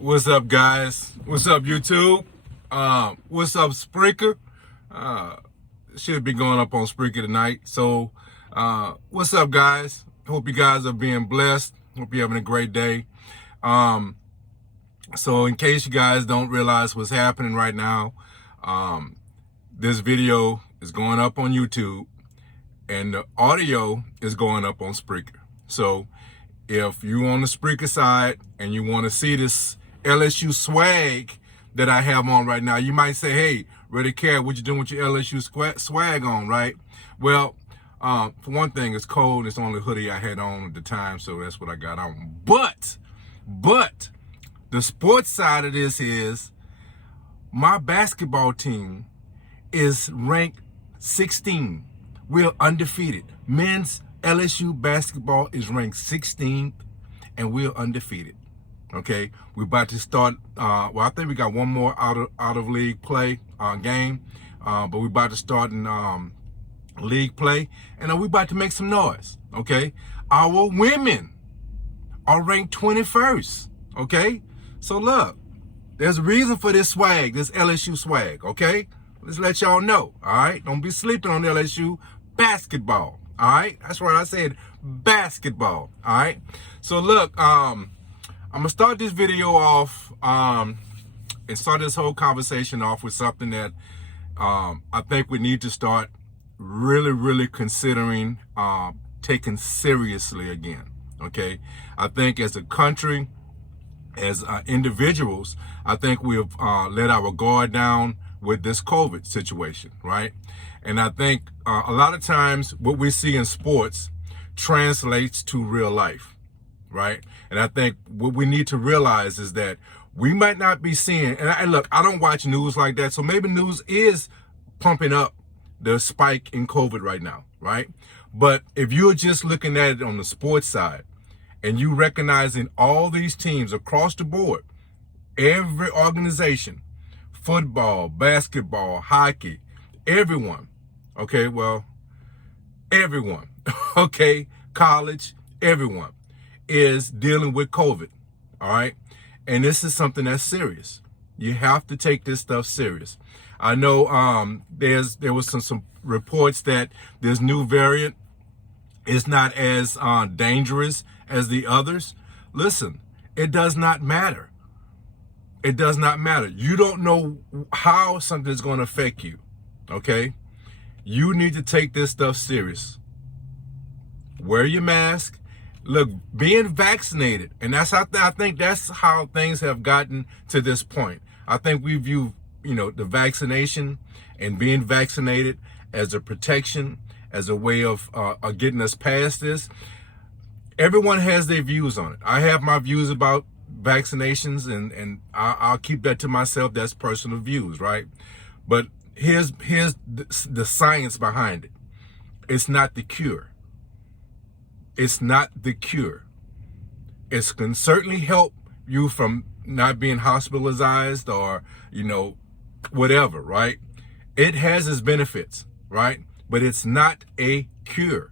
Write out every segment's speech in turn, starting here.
What's up, guys? What's up, YouTube? What's up, Spreaker? Should be going up on Spreaker tonight. So, what's up, guys? Hope you guys are being blessed. Hope you're having a great day. So, in case you guys don't realize what's happening right now, this video is going up on YouTube, and the audio is going up on Spreaker. So, if you're on the Spreaker side and you want to see this LSU swag that I have on right now, you might say, hey, Ready Cat, what you doing with your LSU swag on, right? Well, for one thing, it's cold. It's the only hoodie I had on at the time, so that's what I got on. But the sports side of this is my basketball team is ranked 16. We're undefeated. Men's LSU basketball is ranked 16th, and we're undefeated. Okay, we're about to start. Well, I think we got one more out of league play game, but we're about to start in league play, and we're about to make some noise. Okay, our women are ranked 21st. Okay, so look, there's a reason for this swag, this LSU swag. Okay, let's let y'all know. All right, don't be sleeping on LSU basketball. All right, that's right, I said basketball. All right, so look, I'm gonna start this video off and start this whole conversation off with something that I think we need to start really considering taking seriously again. Okay, I think as a country, as individuals, I think we have let our guard down with this COVID situation, right? And I think a lot of times what we see in sports translates to real life, right? And I think what we need to realize is that we might not be seeing, and look, I don't watch news like that, so maybe news is pumping up the spike in COVID right now, right? But if you're just looking at it on the sports side, and you recognizing all these teams across the board, every organization, football, basketball, hockey, everyone, okay, well, everyone, okay, college, everyone is dealing with COVID, all right? And this is something that's serious. You have to take this stuff serious. I know there was some reports that this new variant is not as dangerous as the others. Listen, it does not matter. It does not matter. You don't know how something is going to affect you, okay? You need to take this stuff serious. Wear your mask. Look, being vaccinated, and that's how I think that's how things have gotten to this point. I think we view, the vaccination and being vaccinated as a protection, as a way of getting us past this. Everyone has their views on it. I have my views about vaccinations, and I'll keep that to myself. That's personal views, right? But here's the science behind it. It's not the cure. It's not the cure. It can certainly help you from not being hospitalized or, whatever, right? It has its benefits, right? But it's not a cure.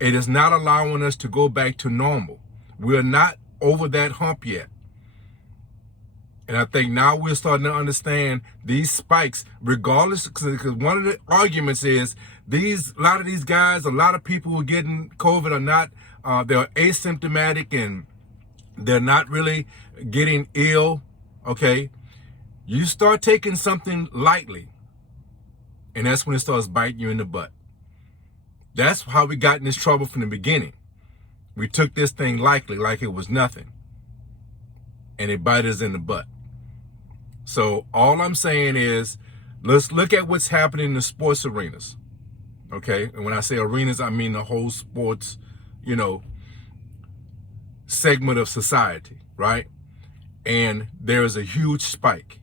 It is not allowing us to go back to normal. We're not over that hump yet. And I think now we're starting to understand these spikes, regardless, because one of the arguments is a lot of these guys, a lot of people who are getting COVID are not, they're asymptomatic and they're not really getting ill, okay? You start taking something lightly, and that's when it starts biting you in the butt. That's how we got in this trouble from the beginning. We took this thing lightly, like it was nothing, and it bit us in the butt. So all I'm saying is, let's look at what's happening in the sports arenas, okay? And when I say arenas, I mean the whole sports, segment of society, right? And there is a huge spike,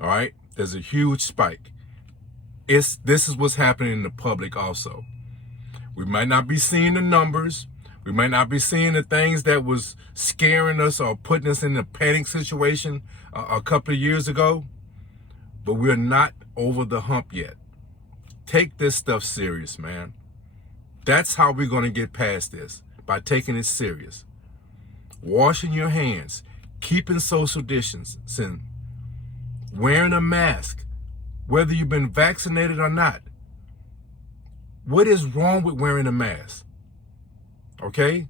all right? There's a huge spike. This is what's happening in the public also. We might not be seeing the numbers. We might not be seeing the things that was scaring us or putting us in a panic situation a couple of years ago, but we're not over the hump yet. Take this stuff serious, man. That's how we're going to get past this, by taking it serious. Washing your hands, keeping social distancing, wearing a mask, whether you've been vaccinated or not. What is wrong with wearing a mask? Okay?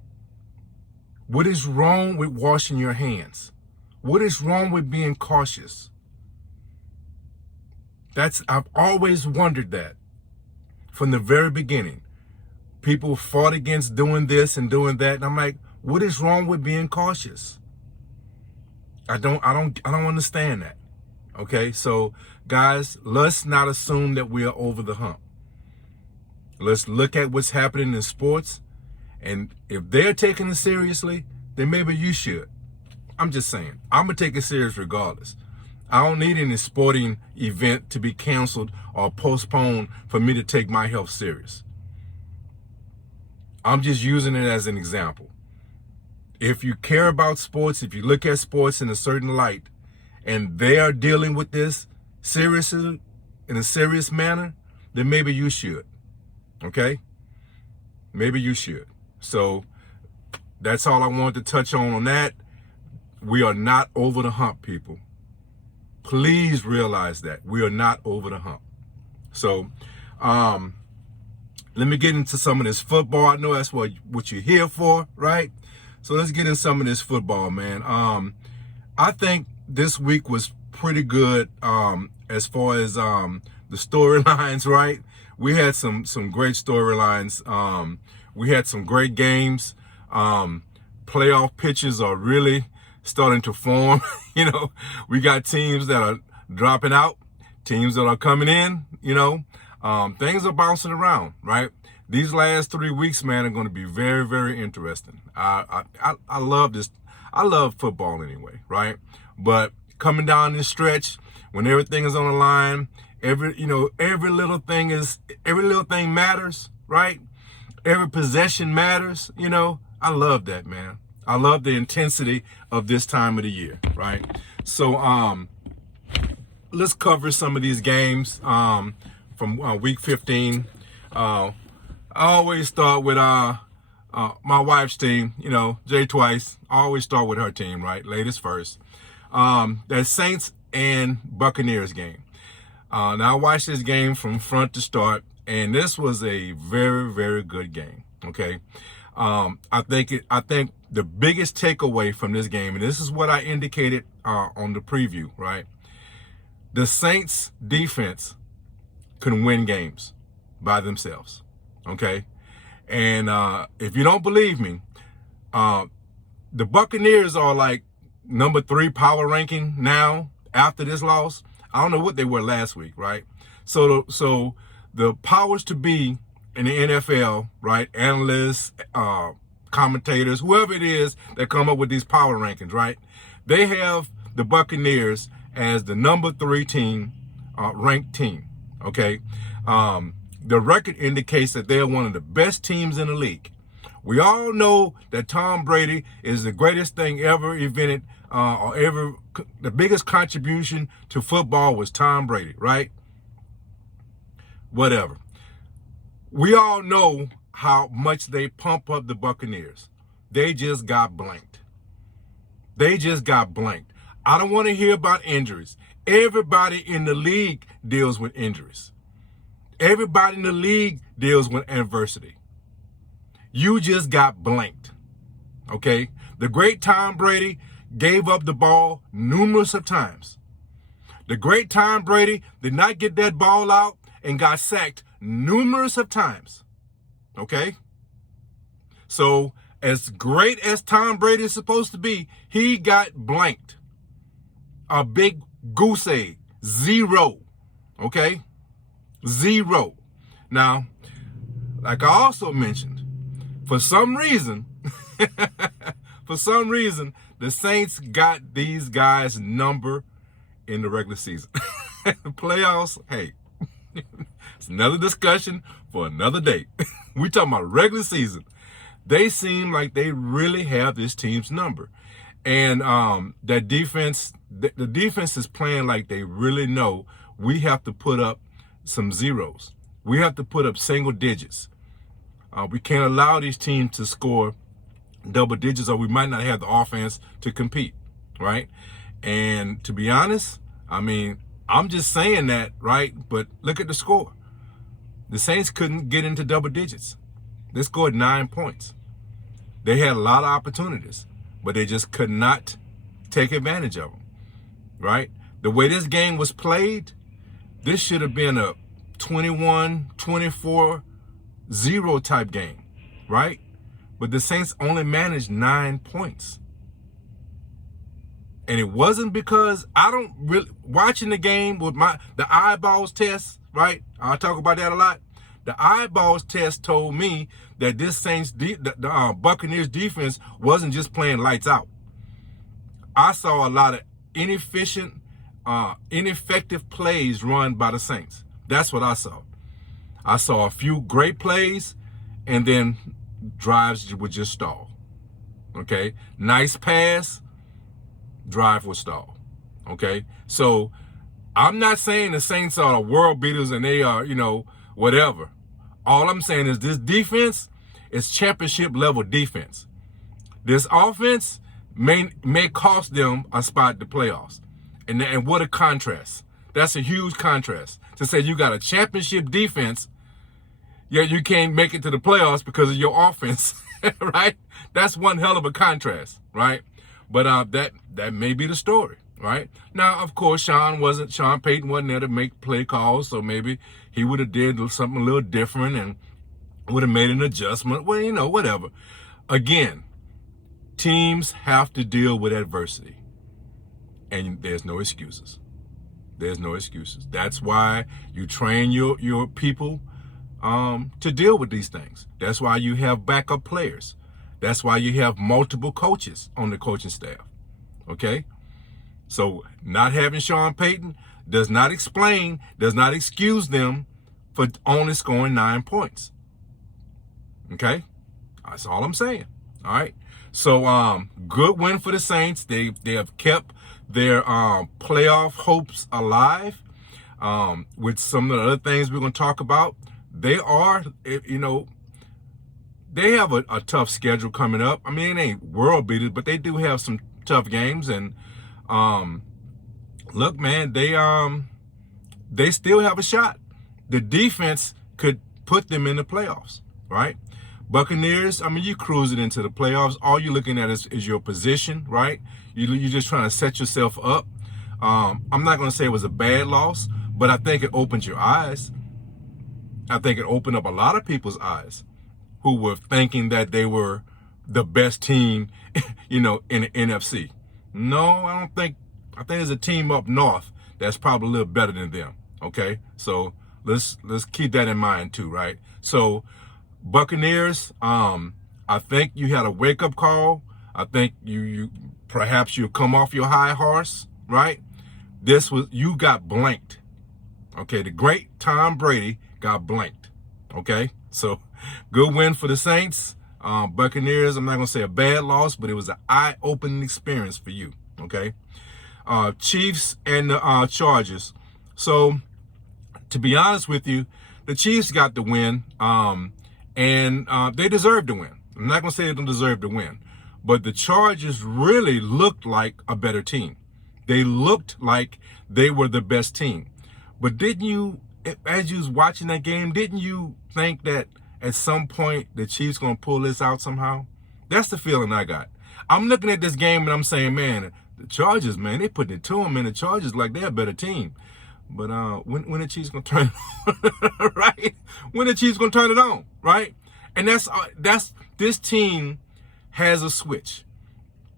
What is wrong with washing your hands? What is wrong with being cautious? I've always wondered that from the very beginning. People fought against doing this and doing that, and I'm like, what is wrong with being cautious? I don't understand that. Okay, so guys, let's not assume that we are over the hump. Let's look at what's happening in sports, and if they're taking it seriously, then maybe you should. I'm just saying, I'm gonna take it serious regardless. I don't need any sporting event to be canceled or postponed for me to take my health serious. I'm just using it as an example. If you care about sports, if you look at sports in a certain light, and they are dealing with this seriously, in a serious manner, then maybe you should. Okay? Maybe you should. So that's all I wanted to touch on that. We are not over the hump, people. Please realize that we are not over the hump. So, let me get into some of this football. I know that's what you're here for, right? So let's get in some of this football, man. I think this week was pretty good as far as the storylines, right? We had some great storylines. We had some great games. Playoff pitches are really starting to form. You know, we got teams that are dropping out, teams that are coming in, you know. Things are bouncing around, right? These last 3 weeks, man, are going to be very, very interesting. I love this. I love football anyway, right? But coming down this stretch, when everything is on the line, every little thing matters, right? Every possession matters, you know. I love that, man. I love the intensity of this time of the year, right? So, let's cover some of these games from week 15. I always start with my wife's team, you know, Jay Twice. I always start with her team, right? Ladies first. That Saints and Buccaneers game. Now I watched this game from front to start, and this was a very, very good game. Okay. I think the biggest takeaway from this game, and this is what I indicated on the preview, right? The Saints defense can win games by themselves. Okay. And if you don't believe me, the Buccaneers are like number 3 power ranking now after this loss. I don't know what they were last week, right? So the powers to be in the NFL, right? Analysts, commentators, whoever it is that come up with these power rankings, right? They have the Buccaneers as the number 3 team, ranked team. Okay. The record indicates that they're one of the best teams in the league. We all know that Tom Brady is the greatest thing ever invented, the biggest contribution to football was Tom Brady, right? Whatever. We all know how much they pump up the Buccaneers. They just got blanked. I don't want to hear about injuries. Everybody in the league deals with injuries. Everybody in the league deals with adversity. You just got blanked. Okay? The great Tom Brady gave up the ball numerous of times. The great Tom Brady did not get that ball out and got sacked numerous of times. Okay? So, as great as Tom Brady is supposed to be, he got blanked. A big goose egg. 0. Okay? 0. Now, like I also mentioned, for some reason, the Saints got these guys' number in the regular season. The playoffs, hey, it's another discussion for another day. We talking about regular season. They seem like they really have this team's number. And that defense, the defense is playing like they really know we have to put up some zeros. We have to put up single digits. We can't allow these teams to score double digits, or we might not have the offense to compete. right? And to be honest, I mean, I'm just saying that, right? But look at the score. The Saints couldn't get into double digits. They scored 9 points. They had a lot of opportunities, but they just could not take advantage of them, right? The way this game was played, this should have been a 21-24-0 type game, right? But the Saints only managed 9 points. And it wasn't because I don't really, watching the game with the eyeballs test, right? I'll talk about that a lot. The eyeballs test told me that this Saints, the Buccaneers defense wasn't just playing lights out. I saw a lot of inefficient, ineffective plays run by the Saints. That's what I saw. I saw a few great plays, and then drives would just stall. Okay, nice pass, drive would stall. Okay, so I'm not saying the Saints are the world beaters and they are, whatever. All I'm saying is this defense is championship level defense. This offense may cost them a spot in the playoffs. And what a contrast. That's a huge contrast to say you got a championship defense, yet you can't make it to the playoffs because of your offense, right? That's one hell of a contrast, right? But that may be the story, right? Now, of course, Sean Payton wasn't there to make play calls, so maybe he would have did something a little different and would have made an adjustment. Well, whatever. Again, teams have to deal with adversity, and there's no excuses. There's no excuses. That's why you train your people to deal with these things. That's why you have backup players. That's why you have multiple coaches on the coaching staff. Okay? So not having Sean Payton does not excuse them for only scoring 9 points. Okay? That's all I'm saying. All right? So good win for the Saints. They have kept their playoff hopes alive. With some of the other things we're going to talk about. They are, they have a tough schedule coming up. I mean, it ain't world beaters, but they do have some tough games. And look, man, they still have a shot. The defense could put them in the playoffs, right? Buccaneers, I mean, you cruising into the playoffs. All you're looking at is your position, right? You're just trying to set yourself up. I'm not going to say it was a bad loss, but I think it opened your eyes. I think it opened up a lot of people's eyes who were thinking that they were the best team, in the NFC. No, I think there's a team up north that's probably a little better than them. Okay, so let's keep that in mind too, right? So Buccaneers, I think you had a wake up call. I think you perhaps you come off your high horse, right? You got blanked. Okay, the great Tom Brady got blanked. Okay, so good win for the Saints. Buccaneers, I'm not going to say a bad loss, but it was an eye-opening experience for you. Okay, Chiefs and the Chargers. So to be honest with you, the Chiefs got the win, and they deserve to win. I'm not going to say they don't deserve to win, but the Chargers really looked like a better team. They looked like they were the best team. But didn't you, as you was watching that game, didn't you think that at some point the Chiefs going to pull this out somehow? That's the feeling I got. I'm looking at this game and I'm saying, man, the Chargers, man, they putting it to them, and the Chargers like they're a better team. But when the Chiefs going to turn it on, right? When the Chiefs going to turn it on, right? And that's this team has a switch.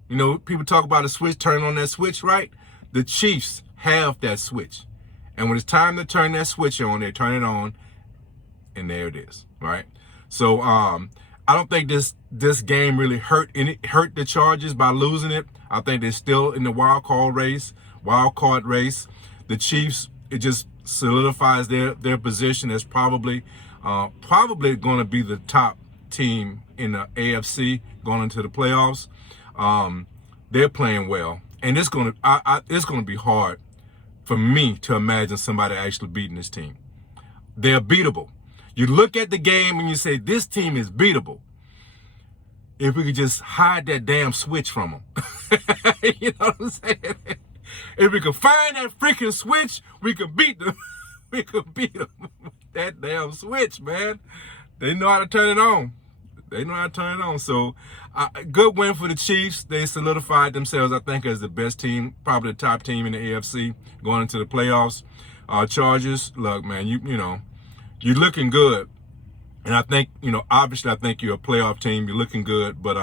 People talk about a switch, turn on that switch, right? The Chiefs have that switch. And when it's time to turn that switch on, they turn it on, and there it is, right? So I don't think this game really hurt the Chargers by losing it. I think they're still in the wild card race. The Chiefs, it just solidifies their position as probably going to be the top team in the AFC going into the playoffs. They're playing well, and it's going to be hard for me to imagine somebody actually beating this team. They're beatable. You look at the game and you say, this team is beatable. if we could just hide that damn switch from them. You know what I'm saying? If we could find that freaking switch, we could beat them. We could beat them with that damn switch, man. They know how to turn it on. They know how to turn it on. So, good win for the Chiefs. They solidified themselves, I think, as the best team, probably the top team in the AFC going into the playoffs. Chargers, look, man, you know, you're looking good. And I think, you know, obviously I think you're a playoff team. You're looking good, but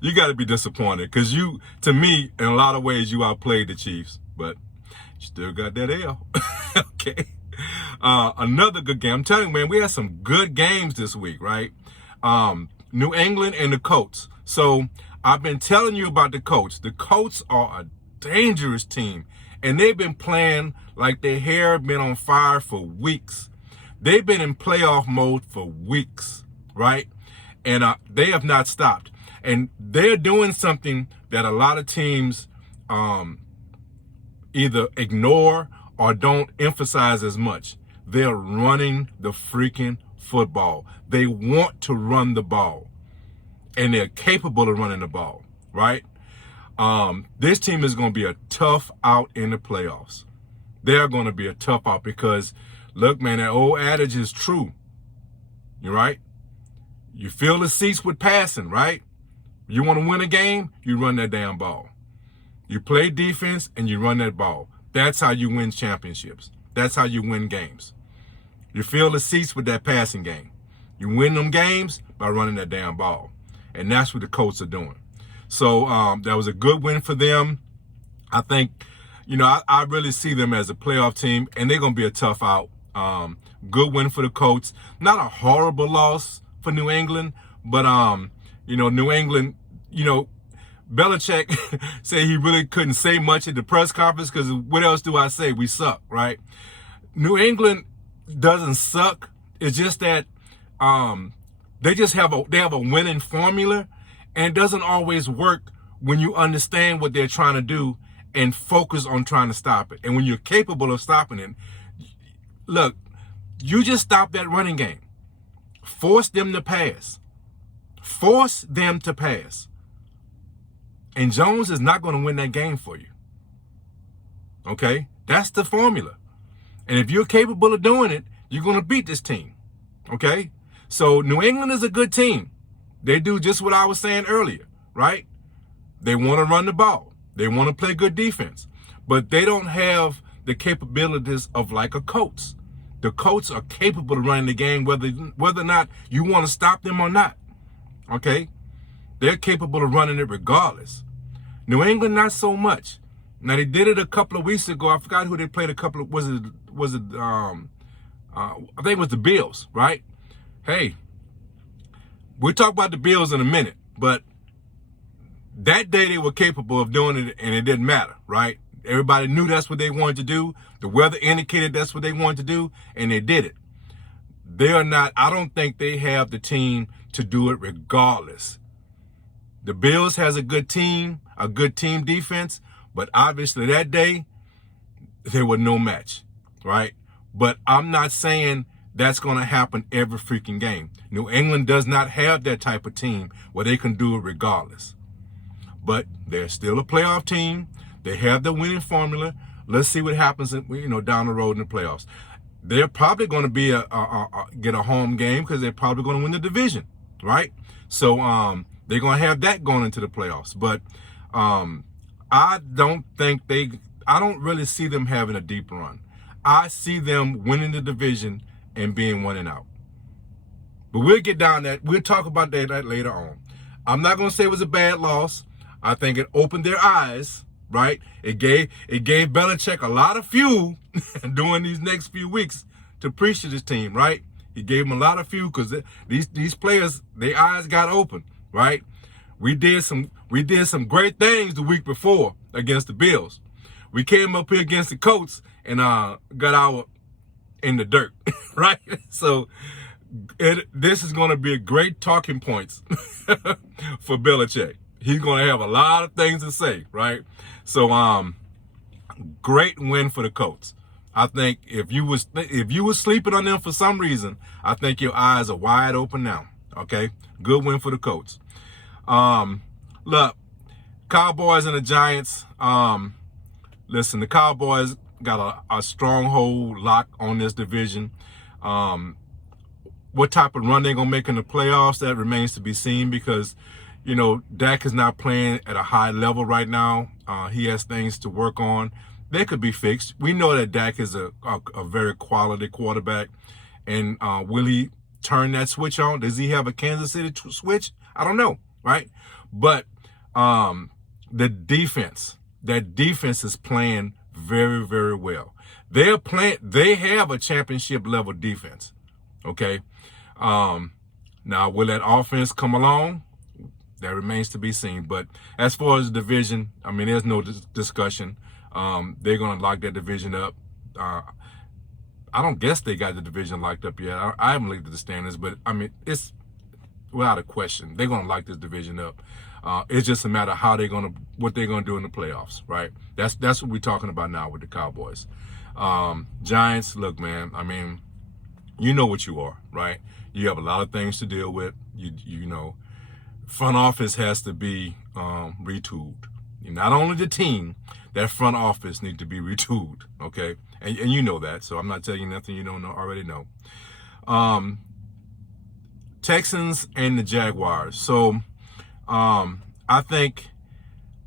you got to be disappointed because you, to me, in a lot of ways, you outplayed the Chiefs, but you still got that L. Okay. Another good game. I'm telling you, man, we had some good games this week, right? New England and the Colts. So I've been telling you about the Colts. The Colts are a dangerous team, and they've been playing like their hair been on fire for weeks. They've been in playoff mode for weeks, right? And they have not stopped. And they're doing something that a lot of teams either ignore or don't emphasize as much. They're running the freaking football. They want to run the ball. And they're capable of running the ball, right? This team is going to be a tough out in the playoffs. They're going to be a tough out because, look, man, that old adage is true. You're right. You fill the seats with passing, right? You want to win a game, you run that damn ball. You play defense and you run that ball. That's how you win championships. That's how you win games. You fill the seats with that passing game. You win them games by running that damn ball. And that's what the Colts are doing. So that was a good win for them. I think, you know, I really see them as a playoff team, and they're going to be a tough out. Good win for the Colts. Not a horrible loss for New England, but, you know, New England, you know, Belichick said he really couldn't say much at the press conference because what else do I say? We suck, right? New England doesn't suck. It's just that they have a winning formula, and it doesn't always work when you understand what they're trying to do and focus on trying to stop it. And when you're capable of stopping it, look, you just stop that running game. Force them to pass. Force them to pass. And Jones is not going to win that game for you. Okay? That's the formula. And if you're capable of doing it, you're going to beat this team. Okay? So New England is a good team. They do just what I was saying earlier, right? They want to run the ball. They want to play good defense. But they don't have the capabilities of like a Colts. The Colts are capable of running the game whether or not you want to stop them or not. Okay? They're capable of running it regardless. New England, not so much. Now, they did it a couple of weeks ago. I forgot who they played a couple of, I think it was the Bills, right? Hey, we'll talk about the Bills in a minute, but that day they were capable of doing it, and it didn't matter, right? Everybody knew that's what they wanted to do. The weather indicated that's what they wanted to do, and they did it. They are not, I don't think they have the team to do it regardless. The Bills has a good team defense, but obviously that day, they were no match, right? But I'm not saying that's going to happen every freaking game. New England does not have that type of team where they can do it regardless. But they're still a playoff team. They have the winning formula. Let's see what happens, down the road in the playoffs. They're probably going to be get a home game because they're probably going to win the division, right? So they're going to have that going into the playoffs. But I don't really see them having a deep run. I see them winning the division and being 1-out. But we'll get down that. We'll talk about that later on. I'm not going to say it was a bad loss. I think it opened their eyes, right? It gave Belichick a lot of fuel during these next few weeks to preach to this team, right? He gave them a lot of fuel because these players, their eyes got open, right? We did some great things the week before against the Bills. We came up here against the Colts and got our in the dirt, right? So this is going to be a great talking points for Belichick. He's going to have a lot of things to say, right? So great win for the Colts. I think if you was sleeping on them for some reason, I think your eyes are wide open now. Okay, good win for the Colts. Look, Cowboys and the Giants. Listen, the Cowboys got a stronghold lock on this division. What type of run they're going to make in the playoffs, that remains to be seen because, you know, Dak is not playing at a high level right now. He has things to work on. They could be fixed. We know that Dak is a very quality quarterback. And will he turn that switch on? Does he have a Kansas City switch? I don't know, right? But the defense, that defense is playing very, very well. They have a championship level defense. Okay. Now, will that offense come along? That remains to be seen. But as far as the division, I mean, there's no discussion. They're going to lock that division up. I don't guess they got the division locked up yet. I haven't looked at the standings, but I mean, it's without a question. They're going to lock this division up. It's just a matter of what they're going to do in the playoffs, right? That's what we're talking about now with the Cowboys. Giants, look, man, I mean, you know what you are, right? You have a lot of things to deal with. You know, front office has to be retooled. Not only the team, that front office need to be retooled, okay? And you know that, so I'm not telling you nothing you don't already know. Texans and the Jaguars. So I think,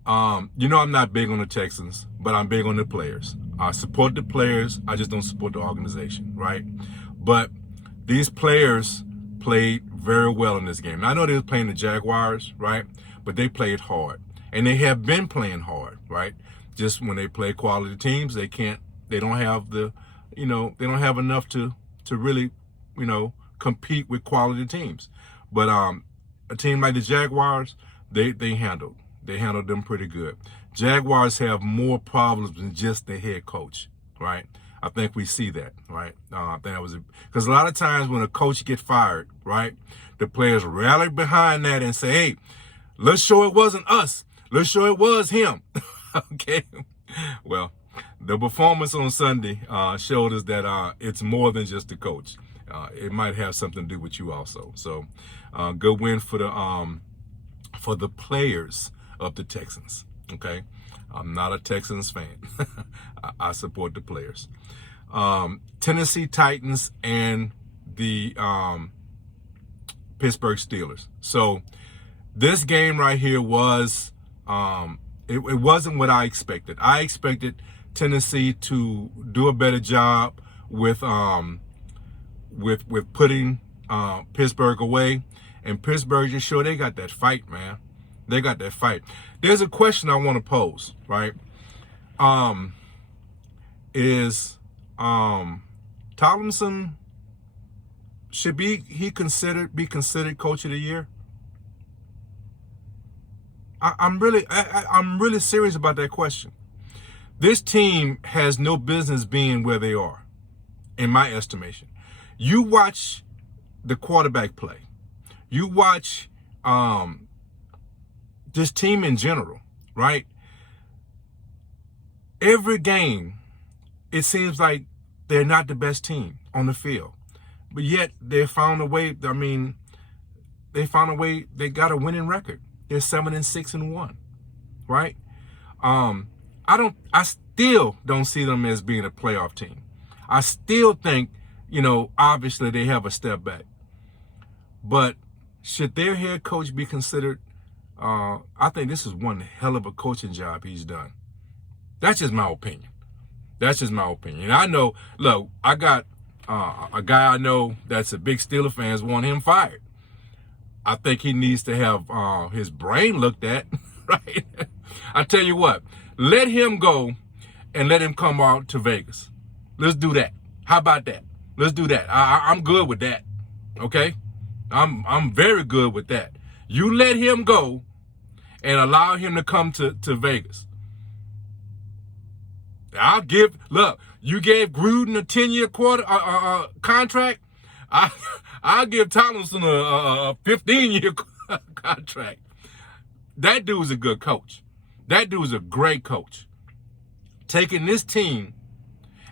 you know, I'm not big on the Texans, but I'm big on the players. I support the players. I just don't support the organization, right? But these players played very well in this game. I know they were playing the Jaguars, right? But they played hard. And they have been playing hard, right? Just when they play quality teams, they don't have enough to really, you know, compete with quality teams. But a team like the Jaguars, they handled them pretty good. Jaguars have more problems than just the head coach, right? I think we see that, right? I think that was because a lot of times when a coach gets fired, right, the players rally behind that and say, "Hey, let's show it wasn't us. Let's show it was him." Okay. Well, the performance on Sunday showed us that it's more than just the coach. It might have something to do with you also. So, good win for the players of the Texans. Okay. I'm not a Texans fan. I support the players. Tennessee Titans and the Pittsburgh Steelers. So this game right here was, it wasn't what I expected. I expected Tennessee to do a better job with putting Pittsburgh away. And Pittsburgh just showed they got that fight, man. They got that fight. There's a question I want to pose, right? Is Tomlinson, should be considered coach of the year? I'm really serious about that question. This team has no business being where they are, in my estimation. You watch the quarterback play. You watch this team in general, right? Every game, it seems like they're not the best team on the field. But yet they found a way. I mean, they got a winning record. They're 7-6-1, right? I still don't see them as being a playoff team. I still think, you know, obviously they have a step back. But should their head coach be considered? I think this is one hell of a coaching job he's done. That's just my opinion. And I know, look, I got a guy I know that's a big Steelers fans want him fired. I think he needs to have his brain looked at, right? I tell you what, let him go and let him come out to Vegas. Let's do that. How about that? Let's do that. I'm good with that. Okay? I'm very good with that. You let him go and allow him to come to Vegas. Look, you gave Gruden a 10-year contract. I'll give Tomlinson a 15-year contract. That dude's a good coach. That dude's a great coach. Taking this team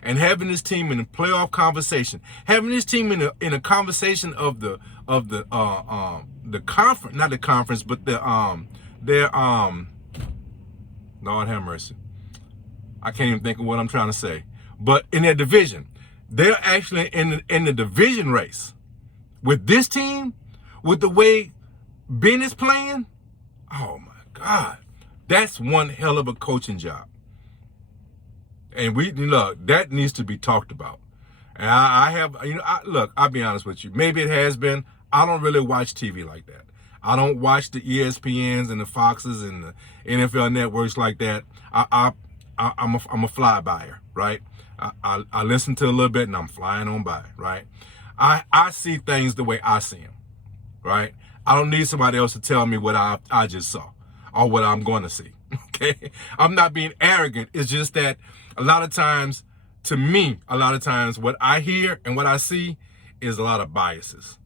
and having this team in the playoff conversation, having this team in a conversation of the conference, not the conference, but their Lord have mercy. I can't even think of what I'm trying to say. But in their division, they're actually in the division race with this team, with the way Ben is playing. Oh my God, that's one hell of a coaching job. And look, that needs to be talked about. And I have, look, I'll be honest with you. Maybe it has been. I don't really watch TV like that. I don't watch the ESPNs and the Foxes and the NFL networks like that. I'm a flybyer, right? I listen to a little bit and I'm flying on by, right? I see things the way I see them, right? I don't need somebody else to tell me what I just saw or what I'm going to see, okay? I'm not being arrogant. It's just that a lot of times, to me, what I hear and what I see is a lot of biases.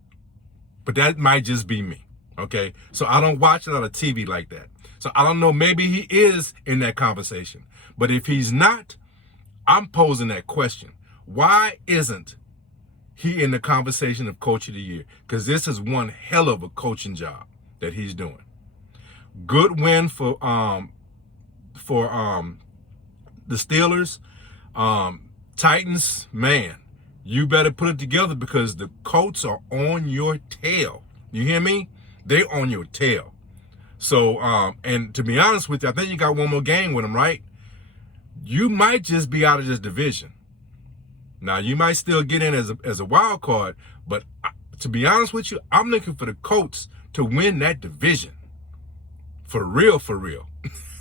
But that might just be me, okay? So I don't watch a lot of TV like that. So I don't know, maybe he is in that conversation. But if he's not, I'm posing that question. Why isn't he in the conversation of Coach of the Year? Because this is one hell of a coaching job that he's doing. Good win for the Steelers. Titans, man, you better put it together because the Colts are on your tail. You hear me? They're on your tail. So, and to be honest with you, I think you got one more game with them, right? You might just be out of this division. Now, you might still get in as a wild card, but to be honest with you, I'm looking for the Colts to win that division. For real, for real.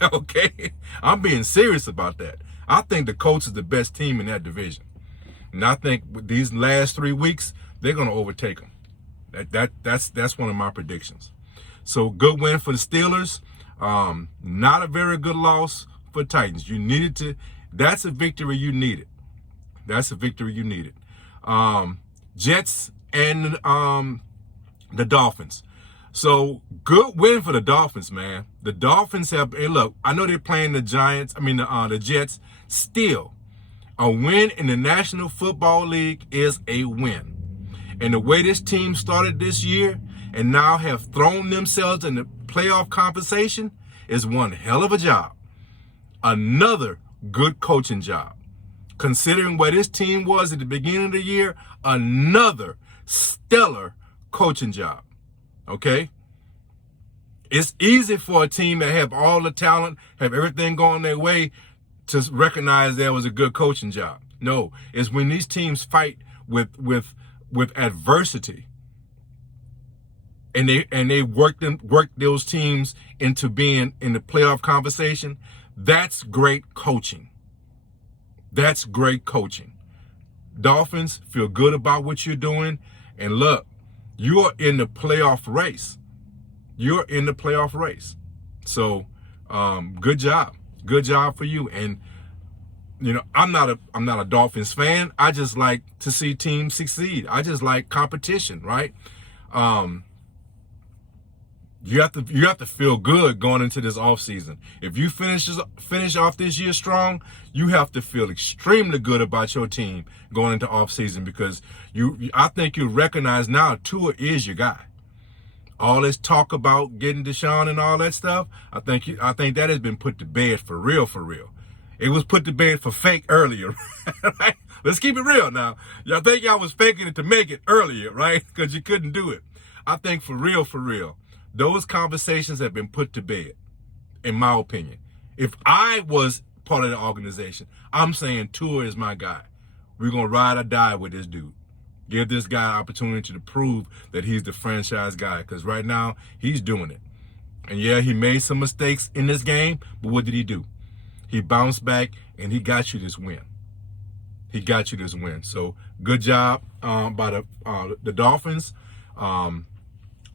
Okay? I'm being serious about that. I think the Colts is the best team in that division. And I think with these last 3 weeks, they're going to overtake them. That's one of my predictions. So good win for the Steelers. Not a very good loss for Titans. You needed to. That's a victory you needed. That's a victory you needed. Jets and the Dolphins. So good win for the Dolphins, man. The Dolphins have. Hey, look, I know they're playing the Jets. Still, a win in the National Football League is a win. And the way this team started this year and now have thrown themselves in the playoff conversation is one hell of a job. Another good coaching job. Considering where this team was at the beginning of the year, another stellar coaching job. Okay? It's easy for a team that have all the talent, have everything going their way, to recognize there was a good coaching job. No, it's when these teams fight with adversity and they work those teams into being in the playoff conversation. That's great coaching. That's great coaching. Dolphins, feel good about what you're doing. And look, you are in the playoff race. You're in the playoff race. So good job. Good job for you. And I'm not a Dolphins fan. I just like to see teams succeed. I just like competition, right? You have to feel good going into this offseason. If you finish off this year strong, you have to feel extremely good about your team going into offseason because I think you recognize now Tua is your guy. All this talk about getting Deshaun and all that stuff, I think that has been put to bed for real, for real. It was put to bed for fake earlier, right? Let's keep it real now. Y'all think y'all was faking it to make it earlier, right? Because you couldn't do it. I think for real, those conversations have been put to bed, in my opinion. If I was part of the organization, I'm saying Tua is my guy. We're going to ride or die with this dude. Give this guy an opportunity to prove that he's the franchise guy because right now he's doing it. And yeah, he made some mistakes in this game, but what did he do? He bounced back and he got you this win. He got you this win. So good job by the Dolphins.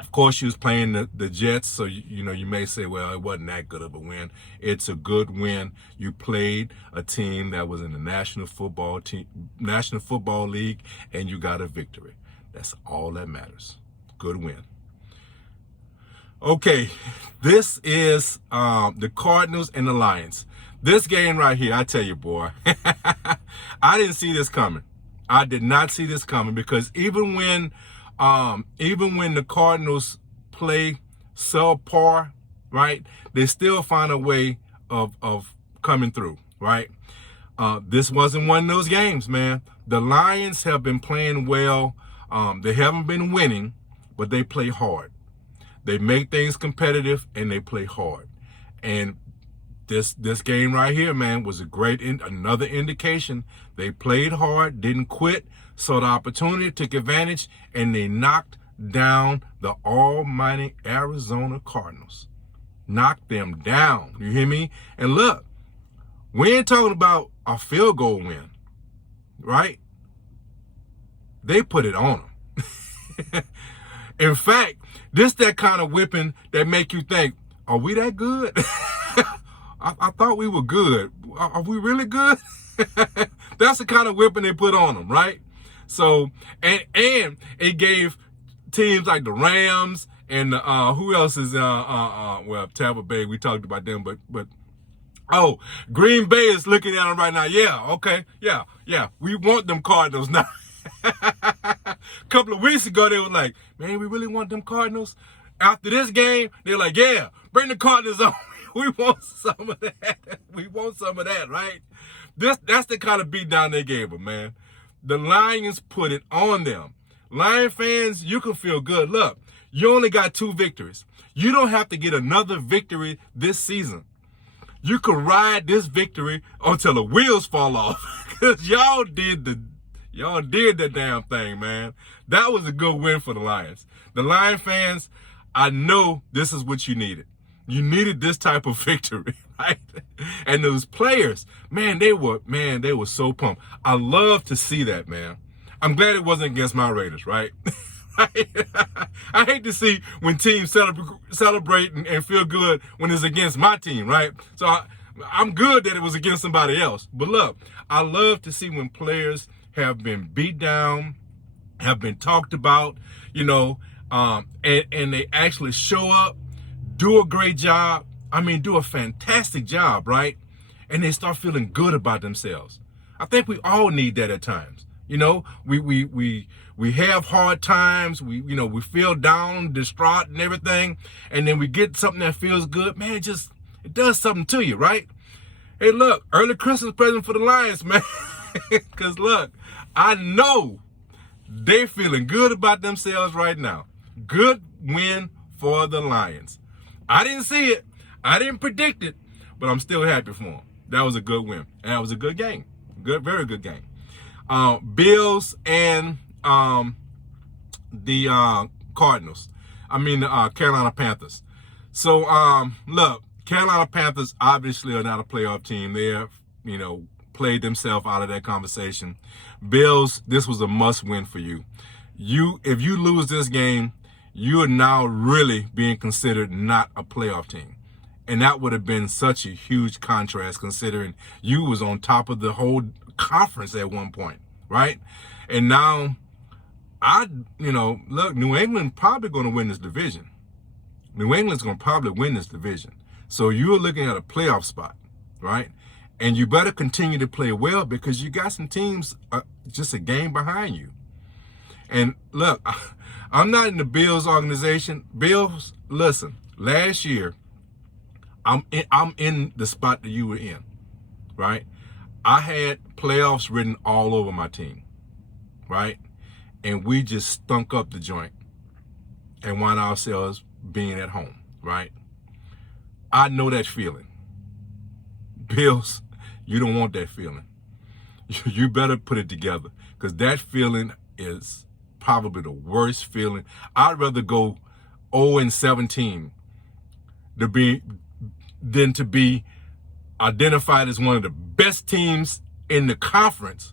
Of course, you was playing the Jets, so you may say, well, it wasn't that good of a win. It's a good win. You played a team that was in the National Football League, and you got a victory. That's all that matters. Good win. Okay, this is the Cardinals and the Lions. This game right here, I tell you, boy, I didn't see this coming. I did not see this coming, because even when the Cardinals play subpar, right, they still find a way of coming through, right? This wasn't one of those games, man. The Lions have been playing well. They haven't been winning, but they play hard. They make things competitive and they play hard. And this game right here, man, was another indication. They played hard, didn't quit, saw the opportunity, took advantage, and they knocked down the almighty Arizona Cardinals. Knocked them down. You hear me? And look, we ain't talking about a field goal win, right? They put it on them. In fact, this that kind of whipping that make you think, are we that good? I thought we were good. Are we really good? That's the kind of whipping they put on them, right? So, and it gave teams like the Rams and who else is well, Tampa Bay, we talked about them, but oh, Green Bay is looking at them right now. Yeah, okay, yeah, we want them Cardinals now. A couple of weeks ago, they were like, man, we really want them Cardinals. After this game, they're like, yeah, bring the Cardinals on. We want some of that. We want some of that, right? That's the kind of beatdown they gave them, man. The Lions put it on them. Lion fans, you can feel good. Look, you only got 2 victories. You don't have to get another victory this season. You can ride this victory until the wheels fall off. Because y'all did the damn thing, man. That was a good win for the Lions. The Lion fans, I know this is what you needed. You needed this type of victory, right? And those players, man, they were so pumped. I love to see that, man. I'm glad it wasn't against my Raiders, right? I hate to see when teams celebrate and feel good when it's against my team, right? So I'm good that it was against somebody else. But look, I love to see when players have been beat down, have been talked about, and they actually show up, do a great job. I mean, do a fantastic job, right? And they start feeling good about themselves. I think we all need that at times. We have hard times. We feel down, distraught and everything. And then we get something that feels good. Man, it does something to you, right? Hey, look, early Christmas present for the Lions, man. Because look, I know they feeling good about themselves right now. Good win for the Lions. I didn't see it. I didn't predict it, but I'm still happy for them. That was a good win. And that was a good game. Very good game. Bills and the Cardinals. The Carolina Panthers. So, look, Carolina Panthers obviously are not a playoff team. They have, played themselves out of that conversation. Bills, this was a must-win for you. If you lose this game, you are now really being considered not a playoff team. And that would have been such a huge contrast considering you was on top of the whole conference at one point, right? And now, look, New England probably going to win this division. New England's going to probably win this division. So you're looking at a playoff spot, right? And you better continue to play well because you got some teams just a game behind you. And look, I'm not in the Bills organization. Bills, listen, last year, I'm in the spot that you were in, right? I had playoffs written all over my team, right? And we just stunk up the joint and wound ourselves being at home, right? I know that feeling. Bills, you don't want that feeling. You better put it together because that feeling is probably the worst feeling. I'd rather go 0-17 than to be identified as one of the best teams in the conference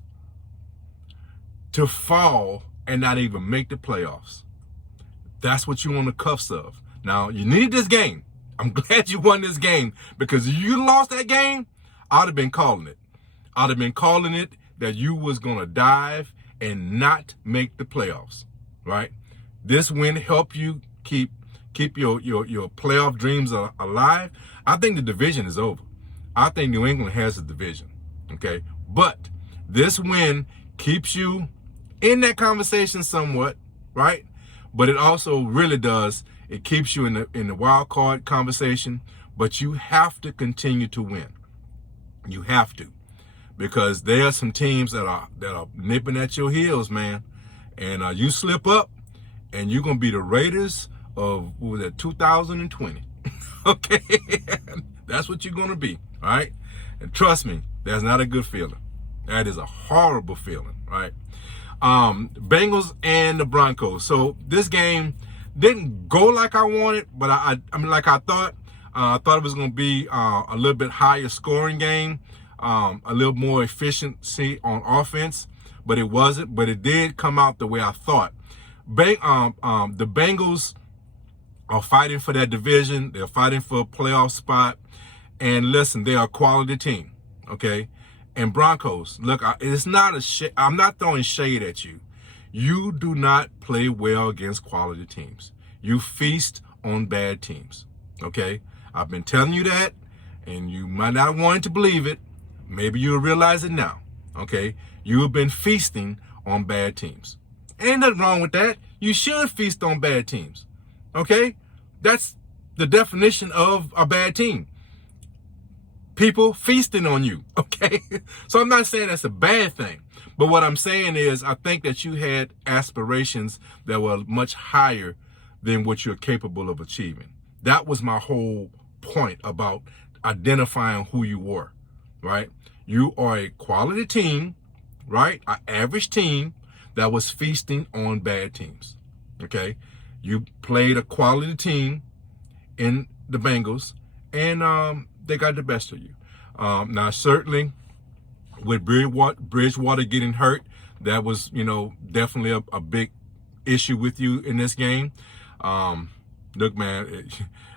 to fall and not even make the playoffs. That's what you on the cuffs of. Now, you need this game. I'm glad you won this game because if you lost that game, I'd have been calling it. I'd have been calling it that you was going to dive and not make the playoffs, right? This win helped you keep your playoff dreams alive. I think the division is over. I think New England has the division, okay? But this win keeps you in that conversation somewhat, right? But it also really does, it keeps you in the wild card conversation, but you have to continue to win. You have to, because there are some teams that are nipping at your heels, man. And you slip up, and you're gonna be the Raiders of 2020. Okay, that's what you're gonna be. All right, and trust me, that's not a good feeling. That is a horrible feeling, right? Bengals and the Broncos. So this game didn't go like I wanted, but I mean, like I thought. I thought it was going to be a little bit higher scoring game, a little more efficiency on offense, but it wasn't. But it did come out the way I thought. The Bengals are fighting for that division. They're fighting for a playoff spot. And listen, they are a quality team, okay? And Broncos, look, it's not I'm not throwing shade at you. You do not play well against quality teams. You feast on bad teams, okay? I've been telling you that, and you might not want to believe it. Maybe you'll realize it now, okay? You have been feasting on bad teams. Ain't nothing wrong with that. You should feast on bad teams, okay? That's the definition of a bad team. People feasting on you, okay? So I'm not saying that's a bad thing. But what I'm saying is I think that you had aspirations that were much higher than what you're capable of achieving. That was my whole point about identifying who you were, right? You are a quality team, right? An average team that was feasting on bad teams, okay? You played a quality team in the Bengals, and they got the best of you. Now, certainly, with Bridgewater getting hurt, that was, definitely a big issue with you in this game. Look, man,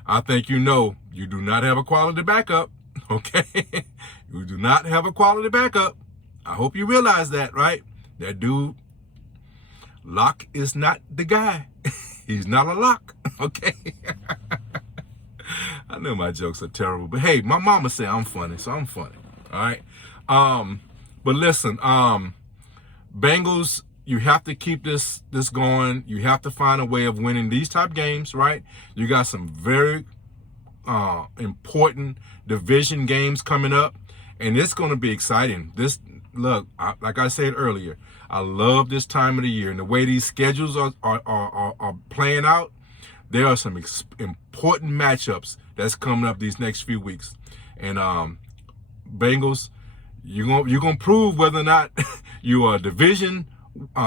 I think you do not have a quality backup, okay? You do not have a quality backup. I hope you realize that, right? That dude, Locke is not the guy. He's not a lock, okay? I know my jokes are terrible, but hey, my mama said I'm funny, so I'm funny, all right? But listen, Bengals, you have to keep this going. You have to find a way of winning these type games, right? You got some very important division games coming up, and it's going to be exciting. Like I said earlier, I love this time of the year, and the way these schedules are playing out. There are some important matchups that's coming up these next few weeks, and Bengals, you're gonna prove whether or not you are a division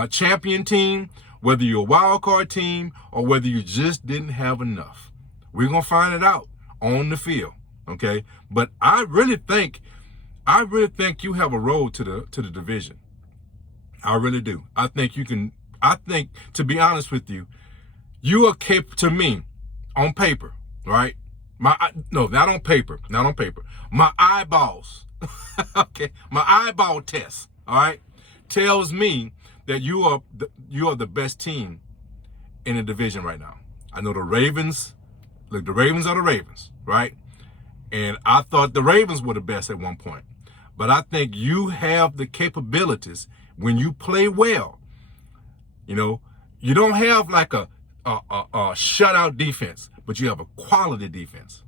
champion team, whether you're a wild card team, or whether you just didn't have enough. We're gonna find it out on the field, okay? But I really think you have a road to the division. I really do. I think you can. I think, to be honest with you, you are capable, to me, on paper, right? Not on paper. My eyeballs, okay, my eyeball test, all right, tells me that you are the best team in the division right now. I know the Ravens. Look, the Ravens are the Ravens, right? And I thought the Ravens were the best at one point. But I think you have the capabilities when you play well. You don't have like a shutout defense, but you have a quality defense.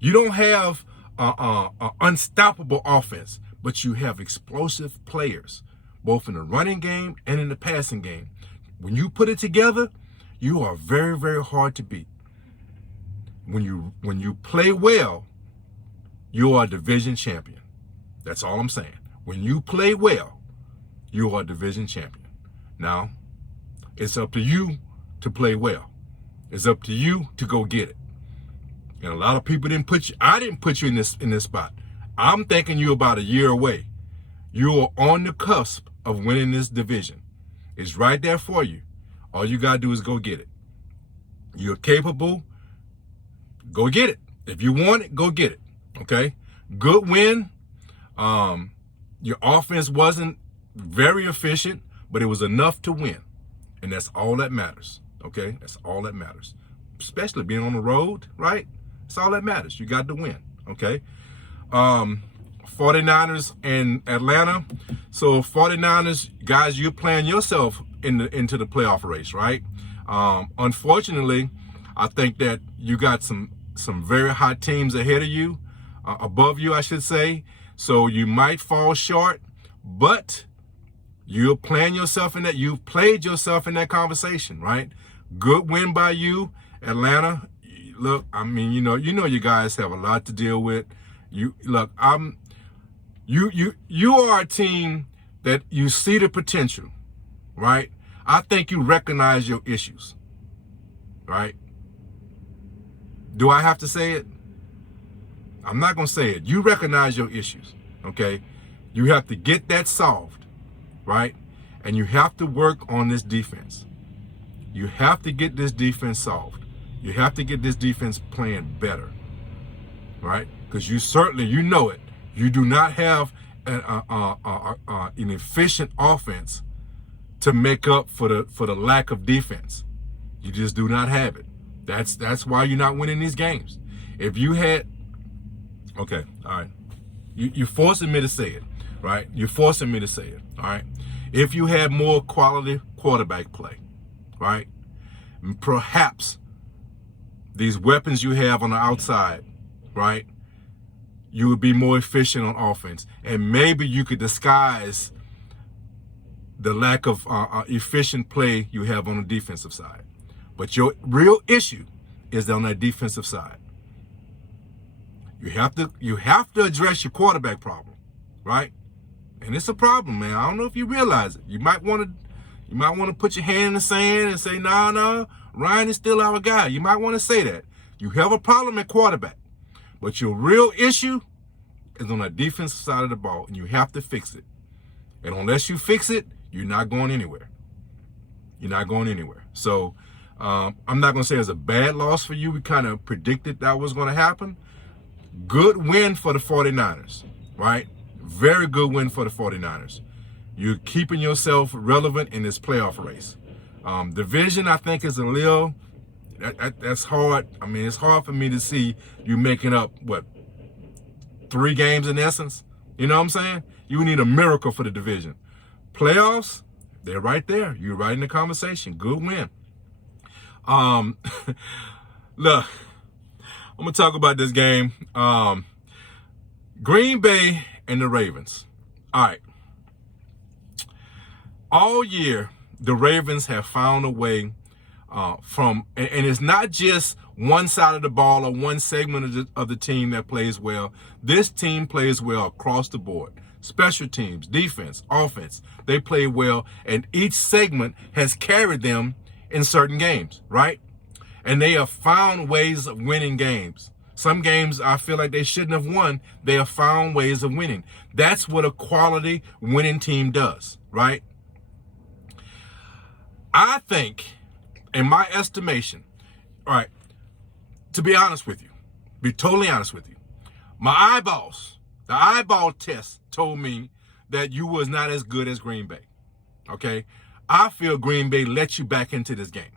You don't have a unstoppable offense, but you have explosive players, both in the running game and in the passing game. When you put it together, you are very, very hard to beat. When you play well, you are a division champion. That's all I'm saying. When you play well, you are a division champion. Now, it's up to you to play well. It's up to you to go get it. And a lot of people I didn't put you in this spot. I'm thinking you about a year away. You are on the cusp of winning this division. It's right there for you. All you got to do is go get it. You're capable. Go get it. If you want it, go get it. Okay? Good win. Your offense wasn't very efficient, but it was enough to win. And that's all that matters. Okay? That's all that matters. Especially being on the road, right? That's all that matters. You got to win. Okay? 49ers and Atlanta. So 49ers, guys, you're playing yourself into the playoff race, right? Unfortunately, I think that you got some very hot teams ahead of you, above you, I should say. So you might fall short, but you're playing yourself in that. You've played yourself in that conversation, right? Good win by you, Atlanta. Look, I mean, you know, you guys have a lot to deal with. You are a team that you see the potential, right? I think you recognize your issues, right? Do I have to say it? I'm not going to say it. You recognize your issues, okay? You have to get that solved, right? And you have to work on this defense. You have to get this defense solved. You have to get this defense playing better, right? Because you certainly, you know it. You do not have an efficient offense to make up for the lack of defense. You just do not have it. That's why you're not winning these games. If you had, okay, all right, you're forcing me to say it, right? You're forcing me to say it, all right? If you had more quality quarterback play, right? Perhaps these weapons you have on the outside, right? You would be more efficient on offense, and maybe you could disguise the lack of efficient play you have on the defensive side. But your real issue is on that defensive side. You have to address your quarterback problem, right? And it's a problem, man. I don't know if you realize it. You might want to put your hand in the sand and say, no, Ryan is still our guy. You might want to say that. You have a problem at quarterback. But your real issue is on the defensive side of the ball, and you have to fix it. And unless you fix it, you're not going anywhere. You're not going anywhere. So I'm not going to say it's a bad loss for you. We kind of predicted that was going to happen. Good win for the 49ers, right? Very good win for the 49ers. You're keeping yourself relevant in this playoff race. Division, I think, is a little... That's hard. I mean, it's hard for me to see you making up, 3 games in essence? You know what I'm saying? You need a miracle for the division. Playoffs, they're right there. You're right in the conversation. Good win. Look, I'm going to talk about this game. Green Bay and the Ravens. All right. All year, the Ravens have found a way and it's not just one side of the ball or one segment of the team that plays well. This team plays well across the board. Special teams, defense, offense, they play well, and each segment has carried them in certain games, right? And they have found ways of winning games. Some games I feel like they shouldn't have won. They have found ways of winning. That's what a quality winning team does, right? I think, in my estimation, all right, to be honest with you, be totally honest with you, my eyeballs, the eyeball test told me that you was not as good as Green Bay, okay? I feel Green Bay let you back into this game,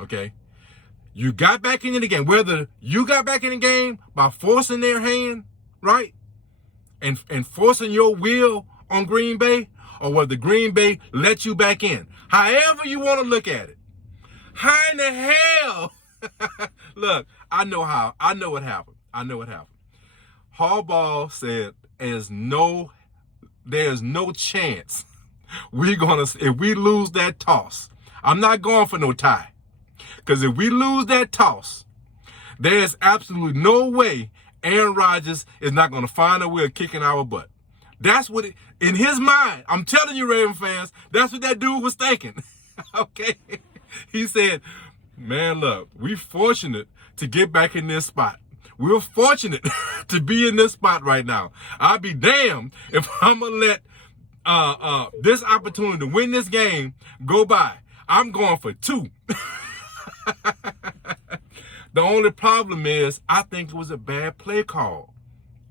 okay? You got back into the game, whether you got back in the game by forcing their hand, right, and forcing your will on Green Bay, or whether Green Bay let you back in. However you want to look at it. How in the hell? Look, I know what happened. Harbaugh said, there's no chance if we lose that toss. I'm not going for no tie. Because if we lose that toss, there's absolutely no way Aaron Rodgers is not going to find a way of kicking our butt. That's what, in his mind, I'm telling you, Raven fans, that's what that dude was thinking. Okay? He said, man, look, we're fortunate to get back in this spot. We're fortunate to be in this spot right now. I'll be damned if I'm going to let this opportunity to win this game go by. I'm going for 2. The only problem is I think it was a bad play call,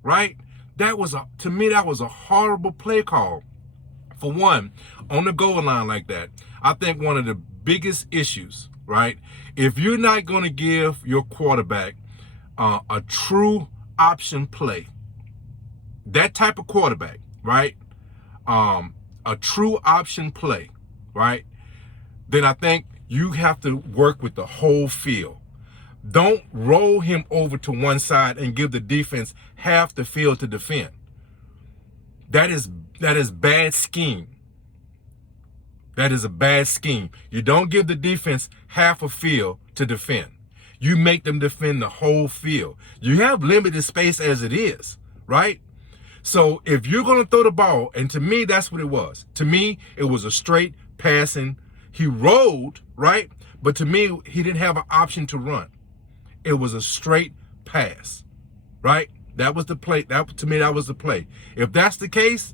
right? To me, that was a horrible play call. For one, on the goal line like that, I think one of the biggest issues, right? If you're not going to give your quarterback a true option play, that type of quarterback, right? A true option play, right? Then I think you have to work with the whole field. Don't roll him over to one side and give the defense half the field to defend. That is bad scheme. That is a bad scheme. You don't give the defense half a field to defend. You make them defend the whole field. You have limited space as it is, right? So if you're going to throw the ball, and to me, that's what it was. To me, it was a straight passing. He rolled, right? But to me, he didn't have an option to run. It was a straight pass, right? That was the play. To me, that was the play. If that's the case,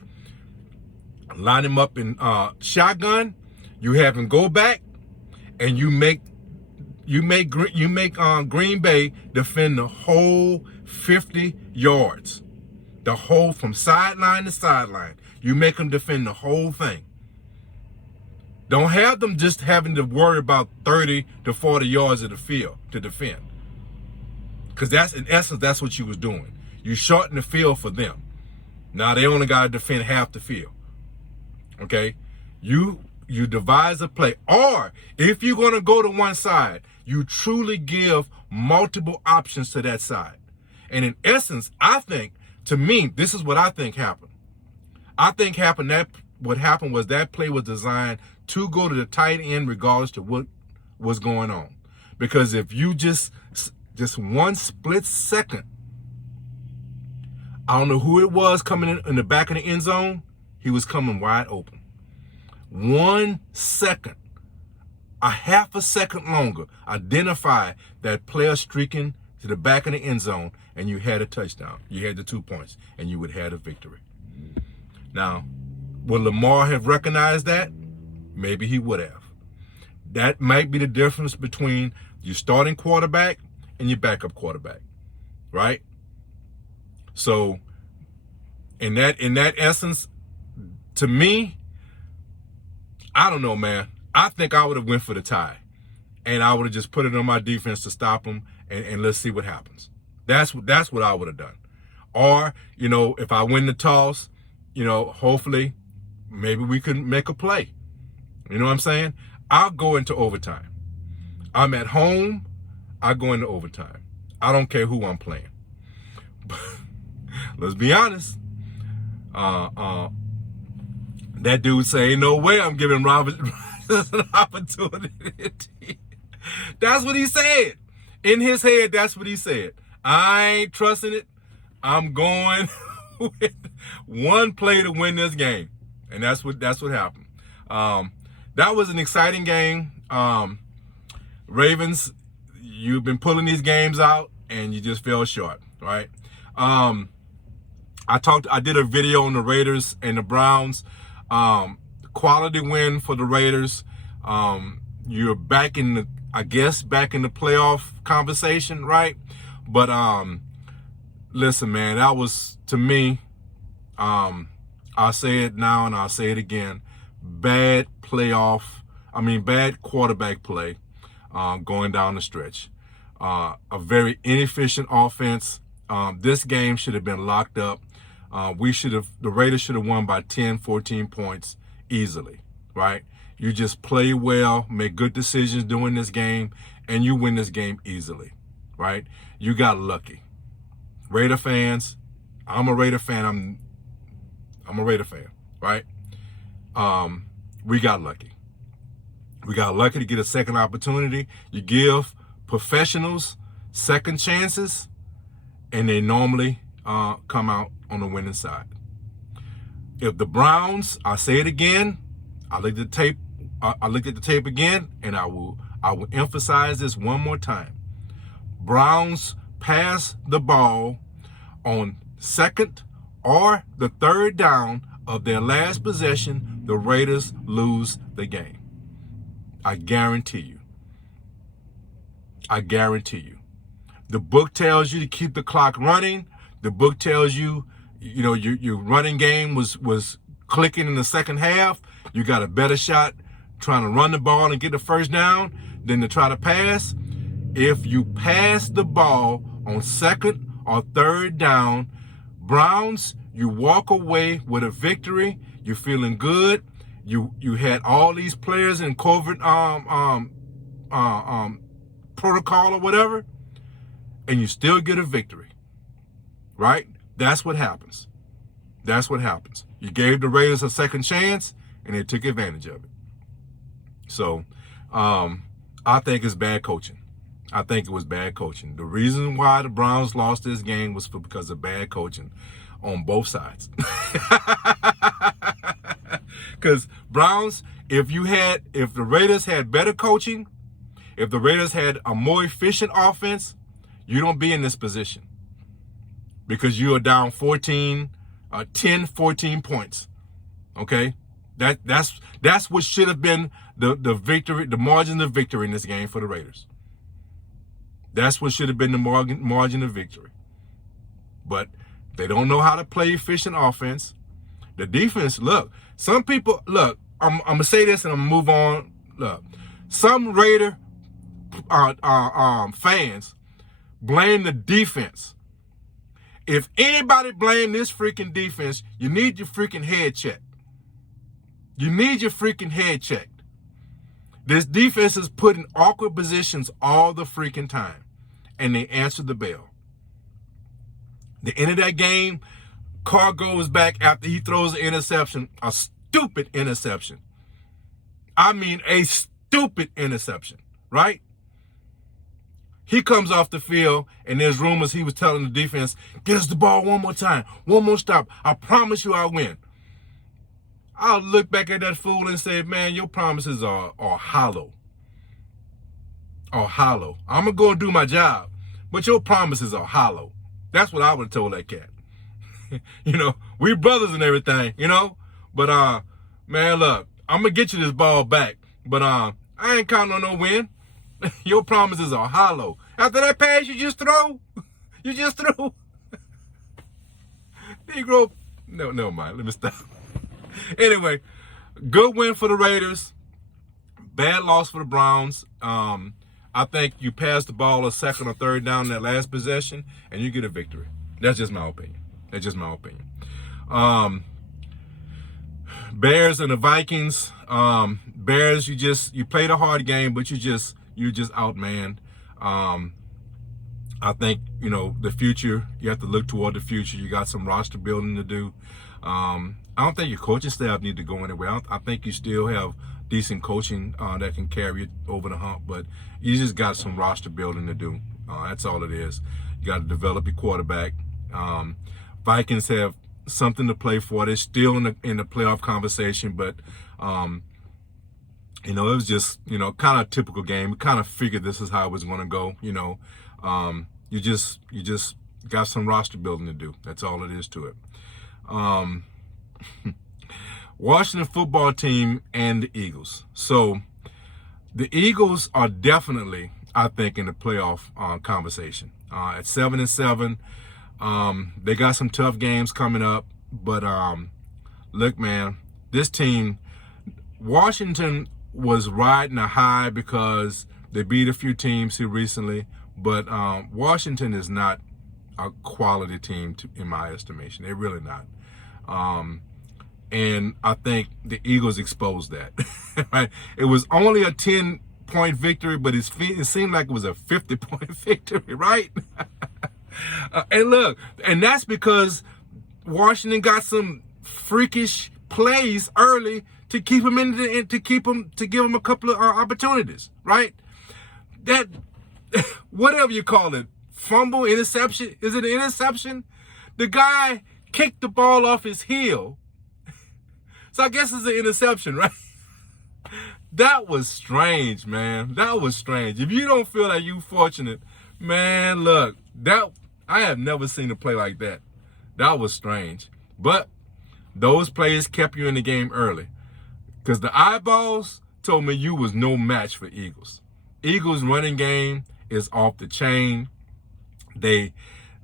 line him up in shotgun. You have him go back, and you make Green Bay defend the whole 50 yards, the whole from sideline to sideline. You make them defend the whole thing. Don't have them just having to worry about 30 to 40 yards of the field to defend. Because that's, in essence, that's what you was doing. You shorten the field for them. Now they only got to defend half the field. Okay? You devise a play. Or if you're going to go to one side, you truly give multiple options to that side. And in essence, I think, to me, this is what I think happened. I think what happened was that play was designed to go to the tight end regardless to what was going on. Because if you just one split second, I don't know who it was coming in the back of the end zone, he was coming wide open. 1 second, a half a second longer, identify that player streaking to the back of the end zone, and you had a touchdown. You had the 2 points, and you would have had a victory. Now, would Lamar have recognized that? Maybe he would have. That might be the difference between your starting quarterback and your backup quarterback, right? So, in that essence, to me, I don't know, man. I think I would have went for the tie, and I would have just put it on my defense to stop him, and let's see what happens. That's what I would have done. Or, if I win the toss, hopefully, maybe we could make a play. You know what I'm saying? I'll go into overtime. I'm at home. I go into overtime. I don't care who I'm playing. Let's be honest. That dude say, ain't no way I'm giving Robert an opportunity. That's what he said. In his head, that's what he said. I ain't trusting it. I'm going with one play to win this game. And that's what happened. That was an exciting game. Ravens, you've been pulling these games out and you just fell short, right? I did a video on the Raiders and the Browns. Quality win for the Raiders. You're back in the playoff conversation, right? But listen, man, that was, to me, I'll say it now and I'll say it again, bad quarterback play going down the stretch. A very inefficient offense. This game should have been locked up. The Raiders should have won by 10, 14 points easily, right? You just play well, make good decisions during this game, and you win this game easily, right? You got lucky. Raider fans, I'm a Raider fan. I'm a Raider fan, right? We got lucky. We got lucky to get a second opportunity. You give professionals second chances, and they normally come out on the winning side. If the Browns, I say it again, I looked at the tape again, and I will emphasize this one more time. Browns pass the ball on second or the third down of their last possession, the Raiders lose the game. I guarantee you. The book tells you to keep the clock running. The book tells you, your running game was clicking in the second half. You got a better shot trying to run the ball and get the first down than to try to pass. If you pass the ball on second or third down, Browns, you walk away with a victory. You're feeling good. You had all these players in COVID protocol or whatever, and you still get a victory, right? That's what happens. That's what happens. You gave the Raiders a second chance, and they took advantage of it. So, I think it's bad coaching. I think it was bad coaching. The reason why the Browns lost this game was because of bad coaching on both sides. Because Browns, if the Raiders had better coaching, if the Raiders had a more efficient offense, you don't be in this position. Because you are down 14 points. Okay? That's what should have been the victory, the margin of victory in this game for the Raiders. That's what should have been the margin of victory. But they don't know how to play efficient offense. The defense, look, some people, look, I'm going to say this and I'm going to move on. Look, some Raider fans blame the defense. If anybody blame this freaking defense, you need your freaking head checked. You need your freaking head checked. This defense is put in awkward positions all the freaking time. And they answer the bell. The end of that game, Carr goes back after he throws an interception, a stupid interception. I mean, a stupid interception, right? He comes off the field, and there's rumors he was telling the defense, get us the ball one more time, one more stop. I promise you I'll win. I'll look back at that fool and say, man, your promises are hollow. Are hollow. I'm going to go and do my job, but your promises are hollow. That's what I would have told that cat. You know, we brothers and everything, you know, but, man, look, I'm going to get you this ball back, but, I ain't counting on no win. Your promises are hollow. After that pass you just threw. Negro, no, never mind. Let me stop. Anyway, good win for the Raiders. Bad loss for the Browns. I think you pass the ball a second or third down in that last possession, and you get a victory. That's just my opinion. Bears and the Vikings. Bears, you played a hard game, but you just outmanned. I think, you know, the future, you have to look toward the future. You got some roster building to do. I don't think your coaching staff need to go anywhere. I think you still have decent coaching that can carry you over the hump, but you just got some roster building to do. That's all it is. You got to develop your quarterback. Vikings have something to play for. They're still in the playoff conversation, but you know, it was just, you know, kind of a typical game. We kind of figured this is how it was going to go. You know, you just got some roster building to do. That's all it is to it. Washington football team and the Eagles. So the Eagles are definitely, I think, in the playoff conversation. At 7-7, they got some tough games coming up. But look, man, this team, Washington was riding a high because they beat a few teams here recently. But Washington is not a quality team in my estimation. They're really not. And I think the Eagles exposed that. Right? It was only a 10-point victory, but it seemed like it was a 50-point victory, right? And look, and that's because Washington got some freakish plays early to keep them to give them a couple of opportunities, right? That, whatever you call it, fumble, interception. Is it an interception? The guy kicked the ball off his heel. So I guess it's an interception, right? That was strange, man. That was strange. If you don't feel like you fortunate, man, look, I have never seen a play like that. That was strange. But those plays kept you in the game early. Because the eyeballs told me you was no match for Eagles. Eagles running game is off the chain. They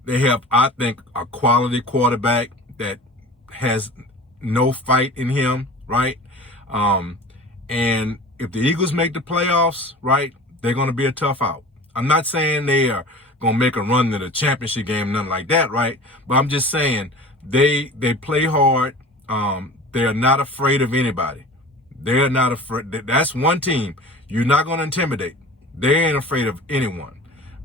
have, I think, a quality quarterback that has no fight in him, right? And if the Eagles make the playoffs, right, they're going to be a tough out. I'm not saying they are gonna make a run to the championship game, nothing like that, right? But I'm just saying they play hard. They are not afraid of anybody. They're not afraid. That's one team you're not gonna intimidate. They ain't afraid of anyone.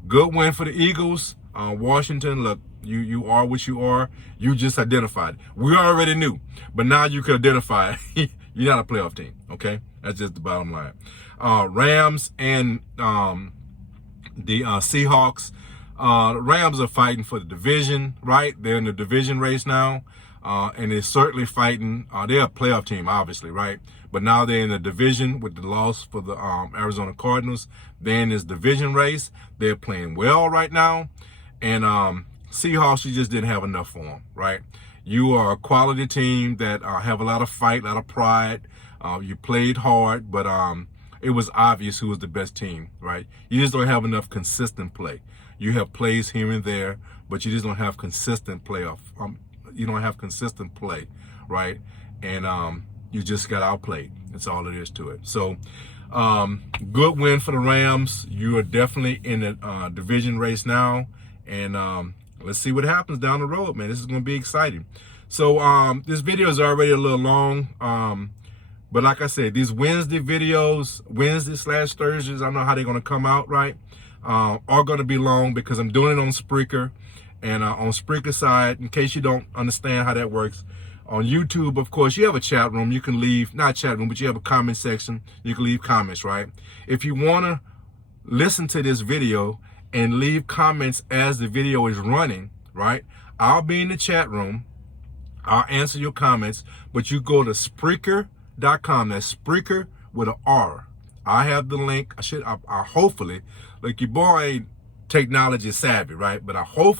Good win for the Eagles. Washington, look, you are what you are. You just identified it. We already knew, but now you can identify it. You're not a playoff team, okay? That's just the bottom line. Rams and the Seahawks. The Rams are fighting for the division, right? They're in the division race now, and they're certainly fighting. They're a playoff team, obviously, right? But now they're in the division with the loss for the Arizona Cardinals. They're in this division race. They're playing well right now. And Seahawks, you just didn't have enough for them, right? You are a quality team that have a lot of fight, a lot of pride. You played hard, but it was obvious who was the best team, right? You just don't have enough consistent play. You have plays here and there, but you just don't have consistent playoff. You don't have consistent play, right? And you just got outplayed. That's all it is to it. So, good win for the Rams. You are definitely in the division race now, and let's see what happens down the road, man. This is going to be exciting. So, this video is already a little long, but like I said, these Wednesday videos, Wednesday/Thursdays, I don't know how they're going to come out, right? Are going to be long because I'm doing it on Spreaker, and on Spreaker side, in case you don't understand how that works. On YouTube, of course, you have a chat room. You can leave, not chat room, but you have a comment section. You can leave comments, right? If you want to listen to this video and leave comments as the video is running, right? I'll be in the chat room. I'll answer your comments, but you go to Spreaker.com. That's Spreaker with an R. I have the link. I hopefully, like your boy ain't technology savvy, right? But I'll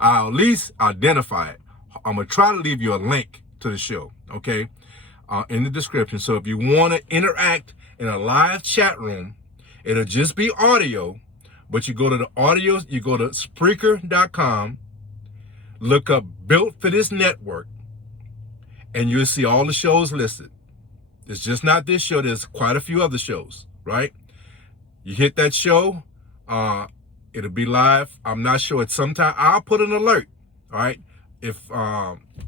at least identify it. I'm going to try to leave you a link to the show, okay, in the description. So if you want to interact in a live chat room, it'll just be audio, but you go to the audio, you go to Spreaker.com, look up Built for This Network, and you'll see all the shows listed. It's just not this show. There's quite a few other shows, right? You hit that show, it'll be live. I'm not sure. It's sometime. I'll put an alert, all right? If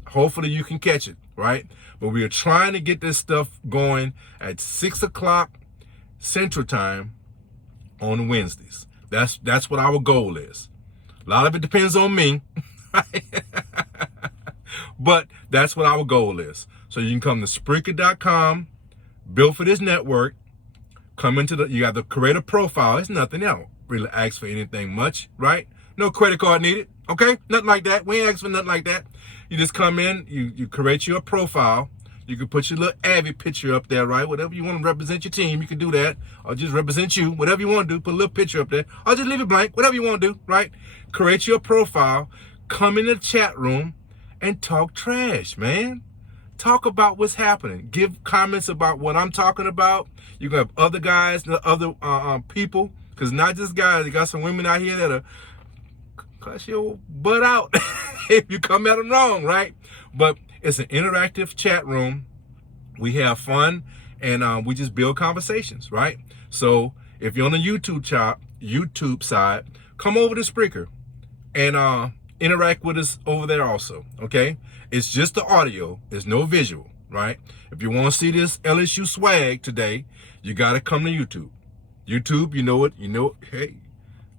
hopefully you can catch it, right? But we are trying to get this stuff going at 6 o'clock Central Time on Wednesdays. That's what our goal is. A lot of it depends on me, but that's what our goal is. So you can come to Spreaker.com, Built for This Network, come into you got the create a profile. It's nothing. They don't really ask for anything much, right? No credit card needed. Okay, nothing like that. We ain't asking for nothing like that. You just come in, you create your profile. You can put your little avid picture up there, right? Whatever you want to represent your team, you can do that. Or just represent you, whatever you want to do. Put a little picture up there. Or just leave it blank, whatever you want to do, right? Create your profile, come in the chat room, and talk trash, man. Talk about what's happening. Give comments about what I'm talking about. You can have other guys, other people, because not just guys. You got some women out here that are cuss your butt out if you come at them wrong, right? But it's an interactive chat room. We have fun, and we just build conversations, right? So if you're on the YouTube side, come over to Spreaker and interact with us over there also, okay? It's just the audio. There's no visual, right? If you want to see this LSU swag today, you got to come to YouTube. YouTube, you know it. Hey,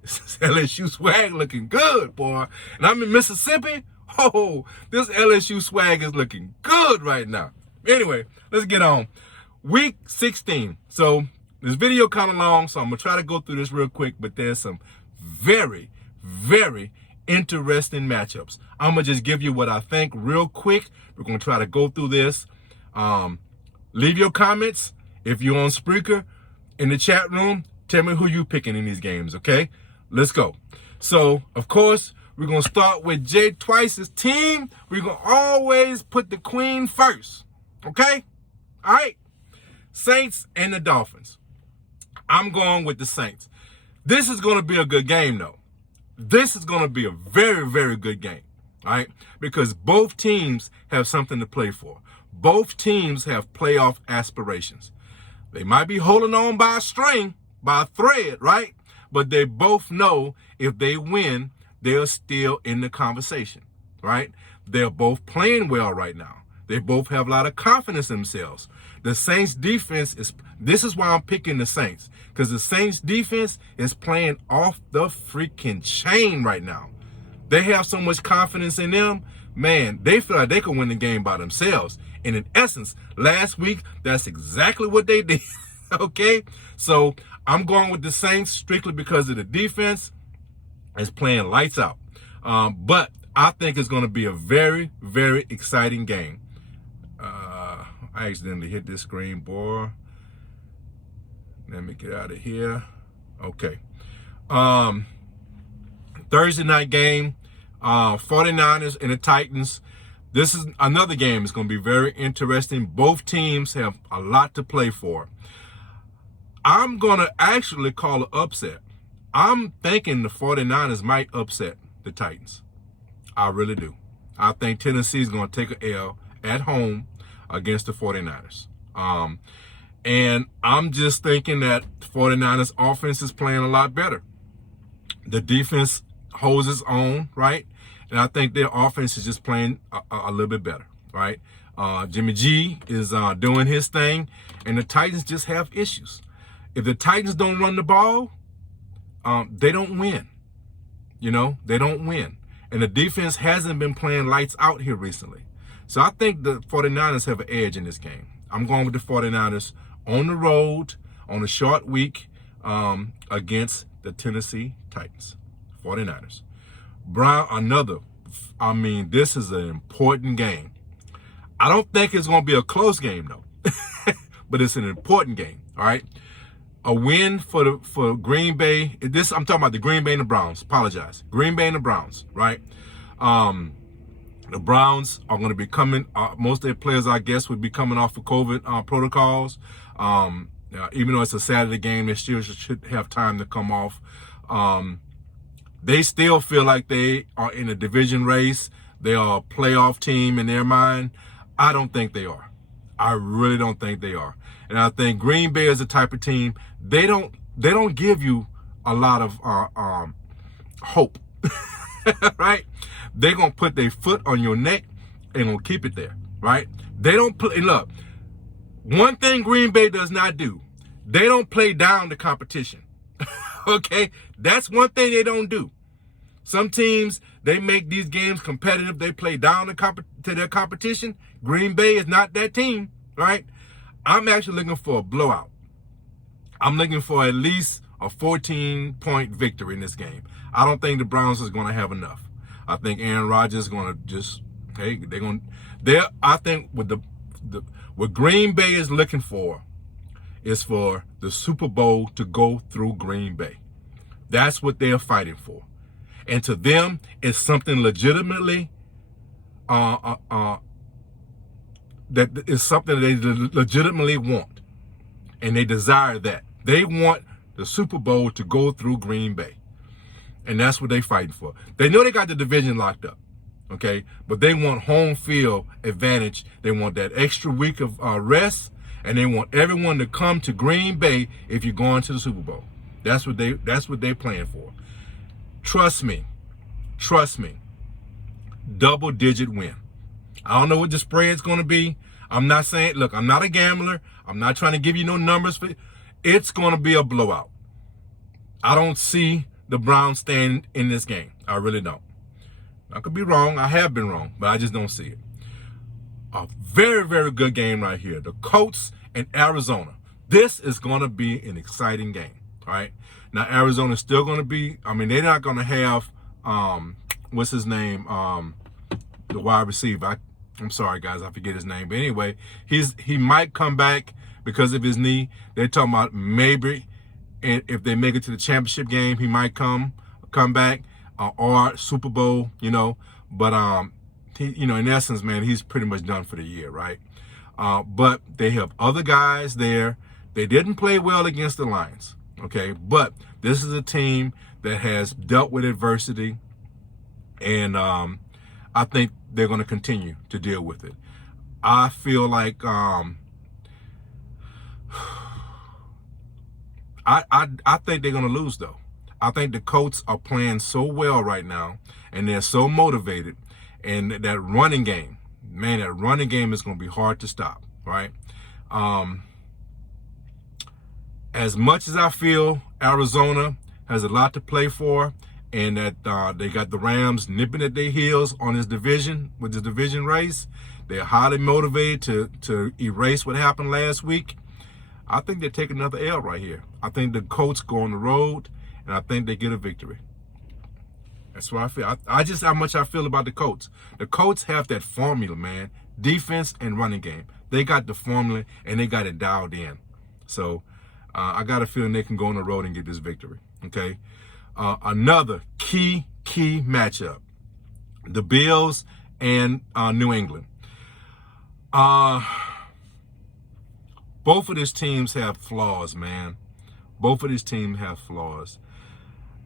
this LSU swag looking good, boy. And I'm in Mississippi. Oh, this LSU swag is looking good right now. Anyway, let's get on. Week 16. So this video kind of long, so I'm going to try to go through this real quick, but there's some very, very interesting matchups. I'm going to just give you what I think real quick. We're going to try to go through this. Leave your comments. If you're on Spreaker in the chat room, tell me who you picking in these games, okay? Let's go. So, of course, we're going to start with Jay Twice's team. We're going to always put the queen first, okay? All right. Saints and the Dolphins. I'm going with the Saints. This is going to be a good game, though. This is going to be a very, very good game, all right? Because both teams have something to play for. Both teams have playoff aspirations. They might be holding on by a string, by a thread, right? but they both know if they win, they're still in the conversation, right? They're both playing well right now. They both have a lot of confidence in themselves. The Saints defense this is why I'm picking the Saints, because the Saints defense is playing off the freaking chain right now. They have so much confidence in them, man, they feel like they can win the game by themselves. And in essence, last week, that's exactly what they did, okay? So I'm going with the Saints strictly because of the defense is playing lights out. But I think it's going to be a very, very exciting game. I accidentally hit this screen, boy. Let me get out of here. Okay. Thursday night game, 49ers and the Titans. This is another game that's going to be very interesting. Both teams have a lot to play for. I'm going to actually call an upset. I'm thinking the 49ers might upset the Titans. I really do. I think Tennessee's going to take an L at home against the 49ers. And I'm just thinking that the 49ers offense is playing a lot better. The defense holds its own, right? And I think their offense is just playing a little bit better, right? Jimmy G is doing his thing, and the Titans just have issues. If the Titans don't run the ball, they don't win. You know, they don't win. And the defense hasn't been playing lights out here recently. So I think the 49ers have an edge in this game. I'm going with the 49ers on the road on a short week against the Tennessee Titans. 49ers. This is an important game. I don't think it's going to be a close game, though. But it's an important game, all right? A win for Green Bay. I'm talking about the Green Bay and the Browns. Apologize. Green Bay and the Browns, right? The Browns are going to be coming. Most of their players, I guess, would be coming off of COVID protocols. Even though it's a Saturday game, they still should have time to come off. They still feel like they are in a division race. They are a playoff team in their mind. I don't think they are. I really don't think they are. And I think Green Bay is the type of team, they don't give you a lot of hope, right? They're going to put their foot on your neck and going to keep it there, right? They don't play. Look, one thing Green Bay does not do, they don't play down the competition, okay? That's one thing they don't do. Some teams, they make these games competitive. They play down to their competition. Green Bay is not that team, right? I'm actually looking for a blowout. I'm looking for at least a 14-point victory in this game. I don't think the Browns is going to have enough. I think Aaron Rodgers is going to just, I think what Green Bay is looking for is for the Super Bowl to go through Green Bay. That's what they're fighting for. And to them, it's something legitimately, that is something they legitimately want. And they desire that. They want the Super Bowl to go through Green Bay. And that's what they're fighting for. They know they got the division locked up, okay? But they want home field advantage. They want that extra week of rest, and they want everyone to come to Green Bay if you're going to the Super Bowl. That's what they're playing for. Trust me. Double-digit win. I don't know what the spread's going to be. I'm not saying, look, I'm not a gambler. I'm not trying to give you no numbers. It's going to be a blowout. I don't see the Browns staying in this game. I really don't. I could be wrong. I have been wrong, but I just don't see it. A very, very good game right here. The Colts and Arizona. This is going to be an exciting game, all right? Now, Arizona's still going to be, they're not going to have, what's his name, the wide receiver. I'm sorry, guys, I forget his name. But anyway, he might come back because of his knee. They're talking about maybe, and if they make it to the championship game, he might come back, or Super Bowl, But in essence, man, he's pretty much done for the year, right? But they have other guys there. They didn't play well against the Lions, okay? But this is a team that has dealt with adversity, and I think they're going to continue to deal with it. I feel like I think they're going to lose, though. I think the Colts are playing so well right now, and they're so motivated. And that running game, man, that running game is going to be hard to stop, right? As much as I feel Arizona has a lot to play for, and that they got the Rams nipping at their heels on this division, with the division race, they're highly motivated to erase what happened last week. I think they take another L right here. I think the Colts go on the road, and I think they get a victory. That's what I feel. I just how much I feel about the Colts. The Colts have that formula, man. Defense and running game. They got the formula, and they got it dialed in. So I got a feeling they can go on the road and get this victory. Okay. Another key matchup. The Bills and New England. Both of these teams have flaws, man. Both of these teams have flaws.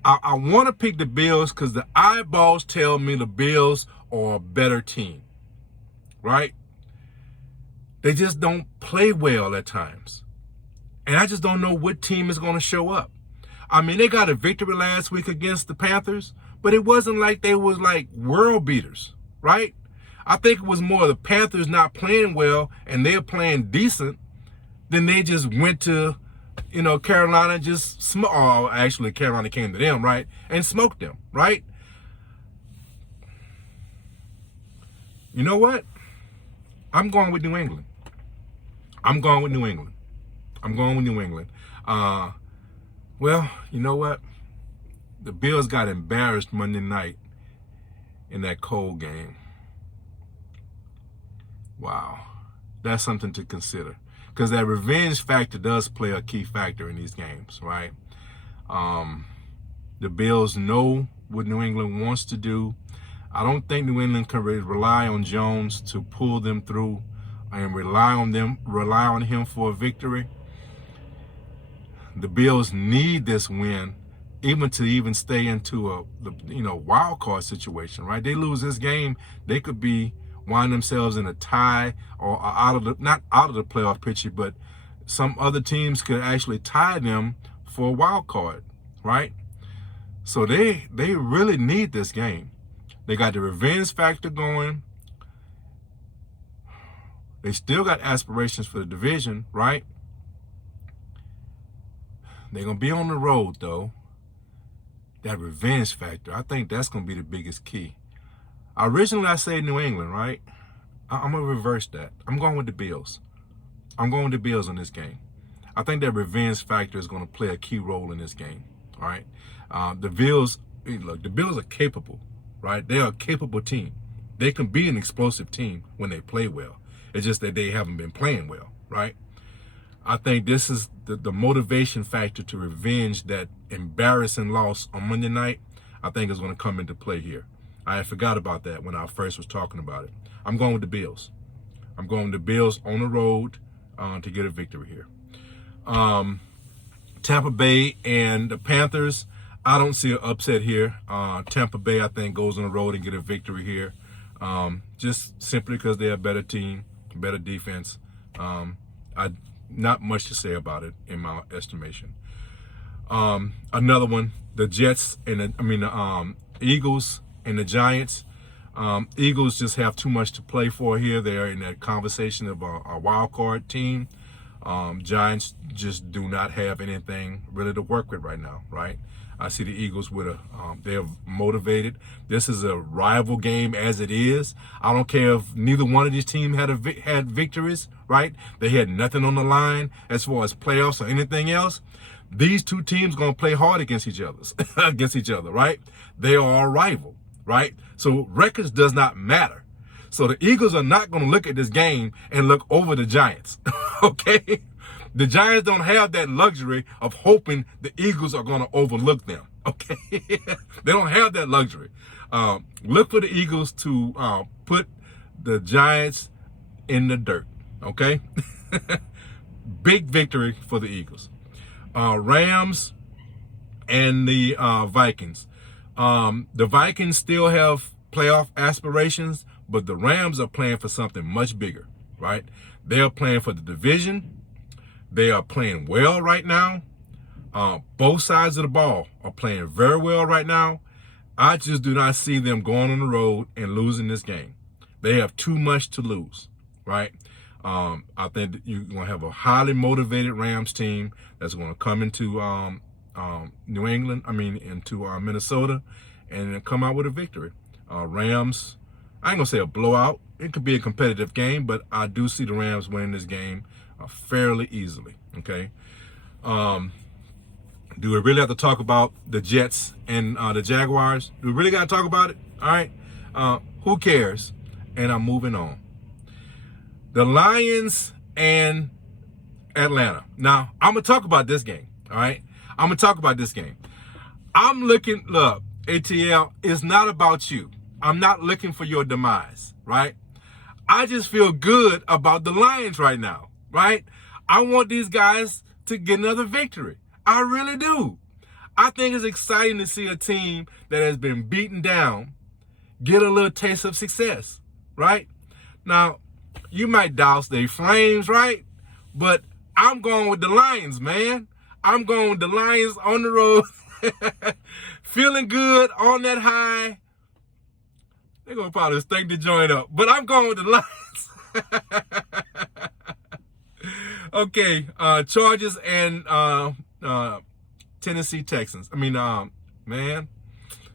I want to pick the Bills because the eyeballs tell me the Bills are a better team, right? They just don't play well at times. And I just don't know what team is going to show up. I mean, they got a victory last week against the Panthers, but it wasn't like they was like world beaters, right? I think it was more the Panthers not playing well and they're playing decent. Then they just went to, Carolina actually Carolina came to them, right? And smoked them, right? You know what? I'm going with New England. Well, you know what? The Bills got embarrassed Monday night in that cold game. Wow. That's something to consider. Because that revenge factor does play a key factor in these games, right? The Bills know what New England wants to do. I don't think New England can rely on Jones to pull them through and rely on him for a victory. The Bills need this win even to stay into the wild card situation, right? They lose this game, they could wind themselves in a tie or not out of the playoff picture, but some other teams could actually tie them for a wild card, right? So they really need this game. They got the revenge factor going. They still got aspirations for the division, right? They're going to be on the road, though. That revenge factor, I think that's going to be the biggest key. Originally, I said New England, right? I'm going to reverse that. I'm going with the Bills. I'm going with the Bills in this game. I think that revenge factor is going to play a key role in this game, all right? The Bills are capable, right? They are a capable team. They can be an explosive team when they play well. It's just that they haven't been playing well, right? I think this is the motivation factor to revenge that embarrassing loss on Monday night. I think is going to come into play here. I forgot about that when I first was talking about it. I'm going with the Bills. I'm going with the Bills on the road to get a victory here. Tampa Bay and the Panthers, I don't see an upset here. Tampa Bay, I think, goes on the road and get a victory here. Just simply because they're a better team, better defense. Not much to say about it in my estimation. Another one, the Jets and the Eagles and the Giants. Eagles just have too much to play for here. They're in that conversation of a wild card team. Giants just do not have anything really to work with right now, right? I see the Eagles they're motivated. This is a rival game as it is. I don't care if neither one of these teams had victories, right? They had nothing on the line as far as playoffs or anything else. These two teams going to play hard against each other, right? They are a rival, right? So records does not matter. So the Eagles are not going to look at this game and look over the Giants, okay? The Giants don't have that luxury of hoping the Eagles are going to overlook them, okay? They don't have that luxury. Look for the Eagles to put the Giants in the dirt, okay? Big victory for the Eagles. Rams and the Vikings. The Vikings still have playoff aspirations, but the Rams are playing for something much bigger, right? They are playing for the division. They are playing well right now. Both sides of the ball are playing very well right now. I just do not see them going on the road and losing this game. They have too much to lose, right? I think you're going to have a highly motivated Rams team that's going to come into New England, into Minnesota, and come out with a victory. Rams, I ain't going to say a blowout. It could be a competitive game, but I do see the Rams winning this game fairly easily, okay? Do we really have to talk about the Jets and the Jaguars? Do we really got to talk about it? All right. Who cares? And I'm moving on. The Lions and Atlanta. Now, I'm going to talk about this game. All right. I'm going to talk about this game. Look, ATL, it's not about you. I'm not looking for your demise, right? I just feel good about the Lions right now, right? I want these guys to get another victory. I really do. I think it's exciting to see a team that has been beaten down get a little taste of success, right? Now, you might douse their flames, right? But I'm going with the Lions, man. I'm going with the Lions on the road. Feeling good on that high. They're going to probably stink the joint up. But I'm going with the Lions. Okay, Chargers and Tennessee Texans. Man,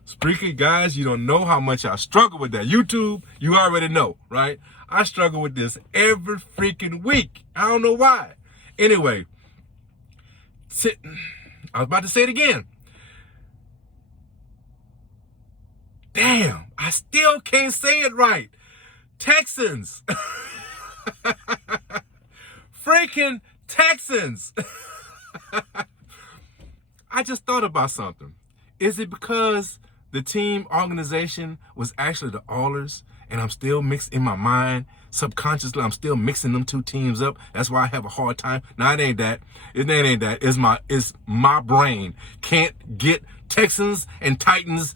Spreaker, guys, you don't know how much I struggle with that. YouTube, you already know, right? I struggle with this every freaking week. I don't know why. Anyway, I was about to say it again. Damn, I still can't say it right. Texans. Freaking Texans. I just thought about something. Is it because the team organization was actually the Oilers, and I'm still mixed in my mind, subconsciously, I'm still mixing them two teams up? That's why I have a hard time. No, it ain't that. It ain't that. It's my brain can't get Texans and Titans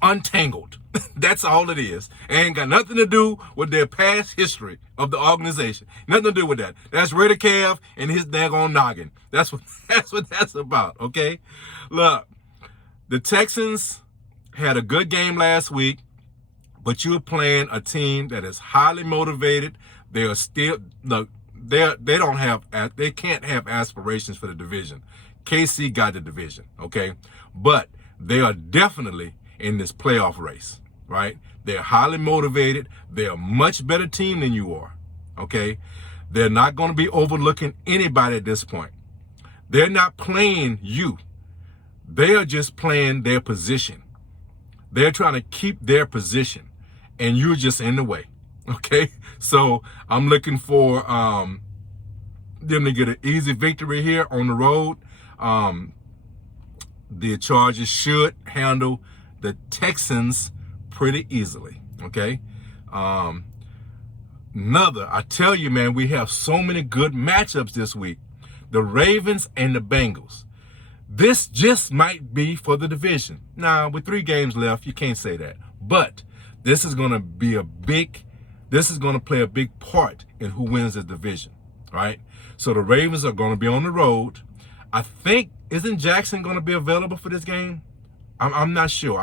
untangled. That's all it is. It ain't got nothing to do with their past history of the organization. Nothing to do with that. That's Raider Cav and his daggone noggin. That's what that's about, okay? Look, the Texans had a good game last week, but you're playing a team that is highly motivated. They are still, look, they can't have aspirations for the division. KC got the division, okay? But they are definitely in this playoff race, right? They're highly motivated. They're a much better team than you are, okay? They're not going to be overlooking anybody at this point. They're not playing you. They are just playing their position. They're trying to keep their position, and you're just in the way, okay? So I'm looking for them to get an easy victory here on the road. The Chargers should handle the Texans pretty easily, okay? I tell you, man, we have so many good matchups this week. The Ravens and the Bengals. This just might be for the division. Now, with 3 games left, you can't say that. But this is going to play a big part in who wins the division, right? So the Ravens are going to be on the road. I think, isn't Jackson going to be available for this game? I'm not sure.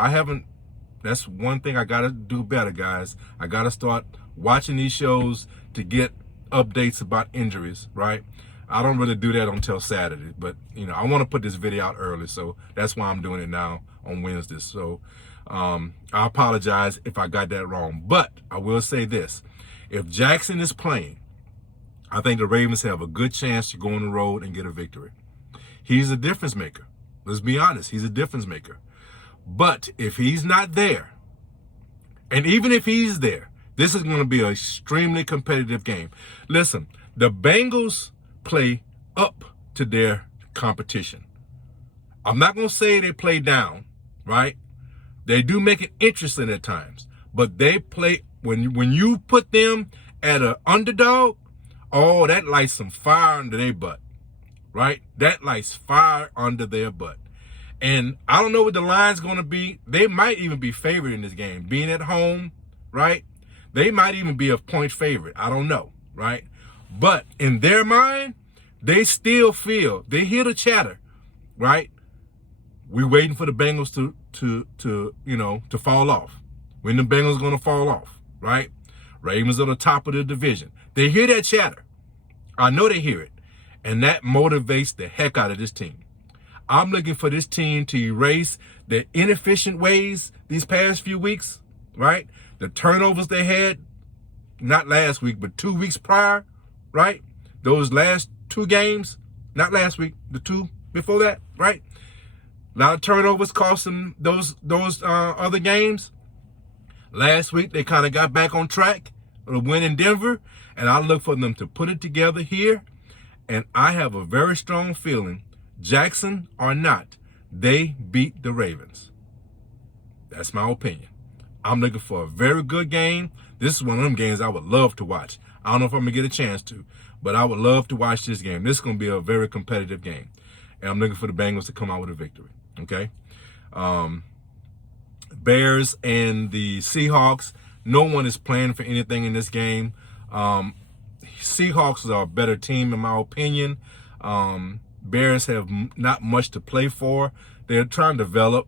That's one thing I got to do better, guys. I got to start watching these shows to get updates about injuries, right? I don't really do that until Saturday, but, I want to put this video out early, so that's why I'm doing it now on Wednesday. So I apologize if I got that wrong, but I will say this. If Jackson is playing, I think the Ravens have a good chance to go on the road and get a victory. He's a difference maker. Let's be honest. He's a difference maker. But if he's not there, and even if he's there, this is going to be an extremely competitive game. Listen, the Bengals play up to their competition. I'm not going to say they play down, right? They do make it interesting at times, but they play, when you put them at an underdog, oh, that lights some fire under their butt, right? That lights fire under their butt. And I don't know what the line's going to be. They might even be favored in this game. Being at home, right? They might even be a point favorite. I don't know, right? But in their mind, they still feel, they hear the chatter right? We waiting for the Bengals to fall off. When the Bengals going to fall off, right? Ravens are the top of the division. They hear that chatter. I know they hear it. And that motivates the heck out of this team. I'm looking for this team to erase their inefficient ways these past few weeks, right? The turnovers they had, not last week, but 2 weeks prior, right? Those last 2 games, not last week, the 2 before that, right? A lot of turnovers cost them those other games. Last week, they kind of got back on track with a win in Denver, and I look for them to put it together here. And I have a very strong feeling, Jackson or not, they beat the Ravens. That's my opinion. I'm looking for a very good game. This is one of them games I would love to watch. I don't know if I'm going to get a chance to, but I would love to watch this game. This is going to be a very competitive game. And I'm looking for the Bengals to come out with a victory. Okay? Bears and the Seahawks, no one is playing for anything in this game. Seahawks are a better team, in my opinion. Bears have not much to play for. They're trying to develop,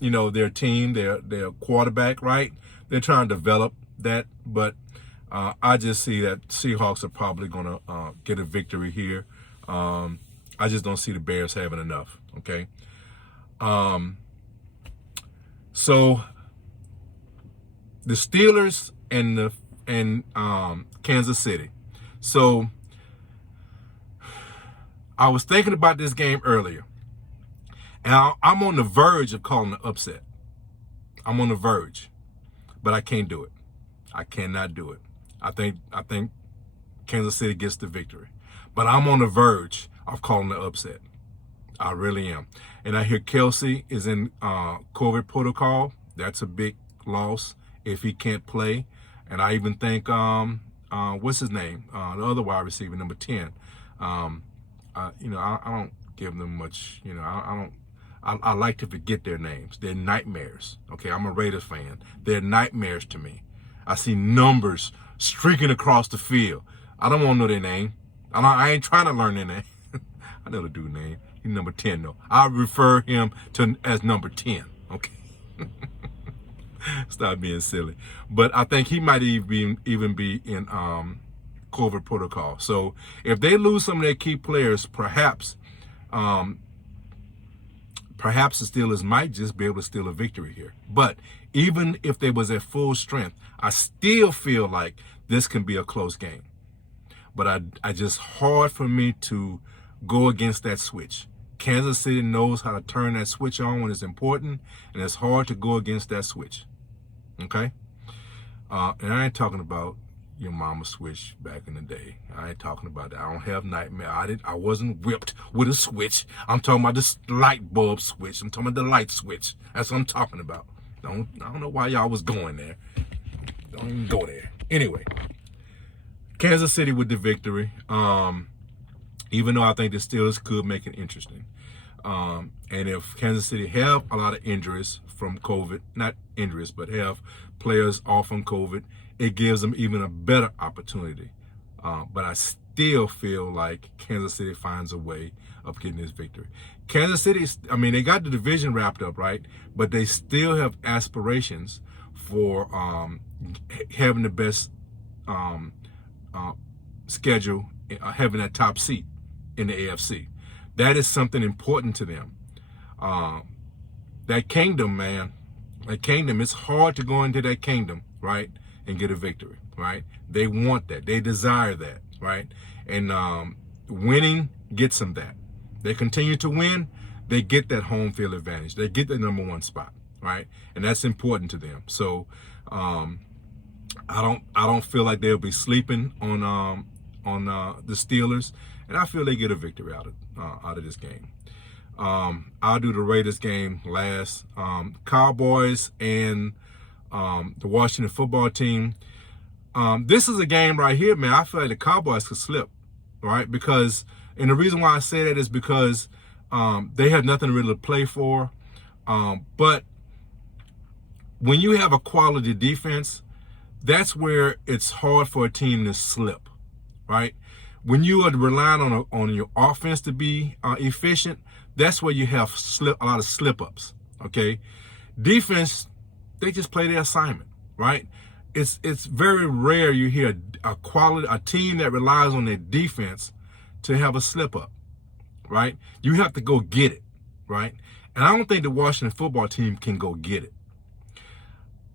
their team, their quarterback, right? They're trying to develop that, but I just see that Seahawks are probably going to get a victory here. I just don't see the Bears having enough, okay? So the Steelers and Kansas City. So I was thinking about this game earlier, and I'm on the verge of calling an upset. I'm on the verge, but I can't do it. I cannot do it. I think Kansas City gets the victory, but I'm on the verge of calling the upset. I really am. And I hear Kelsey is in COVID protocol. That's a big loss if he can't play. And I even think what's his name? The other wide receiver, number 10. I don't give them much. I like to forget their names. They're nightmares. Okay, I'm a Raiders fan. They're nightmares to me. I see numbers streaking across the field. I don't want to know their name. I ain't trying to learn their name. I know the dude's name. He's number 10, though. I refer him to as number 10. Okay. Stop being silly. But I think he might even be in COVID protocol. So if they lose some of their key players, perhaps the Steelers might just be able to steal a victory here. But even if they was at full strength, I still feel like this can be a close game. But I just hard for me to go against that switch. Kansas City knows how to turn that switch on when it's important, and it's hard to go against that switch. Okay? And I ain't talking about your mama switch back in the day. I ain't talking about that. I don't have nightmare. I wasn't whipped with a switch. I'm talking about this light bulb switch. I'm talking about the light switch. That's what I'm talking about. I don't know why y'all was going there. Don't even go there. Anyway, Kansas City with the victory. Even though I think the Steelers could make it interesting. And if Kansas City have a lot of injuries from COVID, not injuries, but have players off from COVID, it gives them even a better opportunity. But I still feel like Kansas City finds a way of getting this victory. Kansas City, they got the division wrapped up, right? But they still have aspirations for having the best schedule, having that top seat in the AFC. That is something important to them. That kingdom, man, it's hard to go into that kingdom, right, and get a victory, right? They want that. They desire that, right? And winning gets them that. They continue to win, they get that home field advantage. They get the number 1 spot, right? And that's important to them. So I don't feel like they'll be sleeping on the Steelers, and I feel they get a victory out of this game. I'll do the Raiders game last. Cowboys and the Washington football team. This is a game right here, man. I feel like the Cowboys could slip, right? And the reason why I say that is because they have nothing really to play for. But when you have a quality defense, that's where it's hard for a team to slip, right? When you are relying on your offense to be efficient, That's where you have a lot of slip-ups, okay? Defense, they just play their assignment, right? It's very rare you hear a team that relies on their defense to have a slip-up, right? You have to go get it, right? And I don't think the Washington football team can go get it.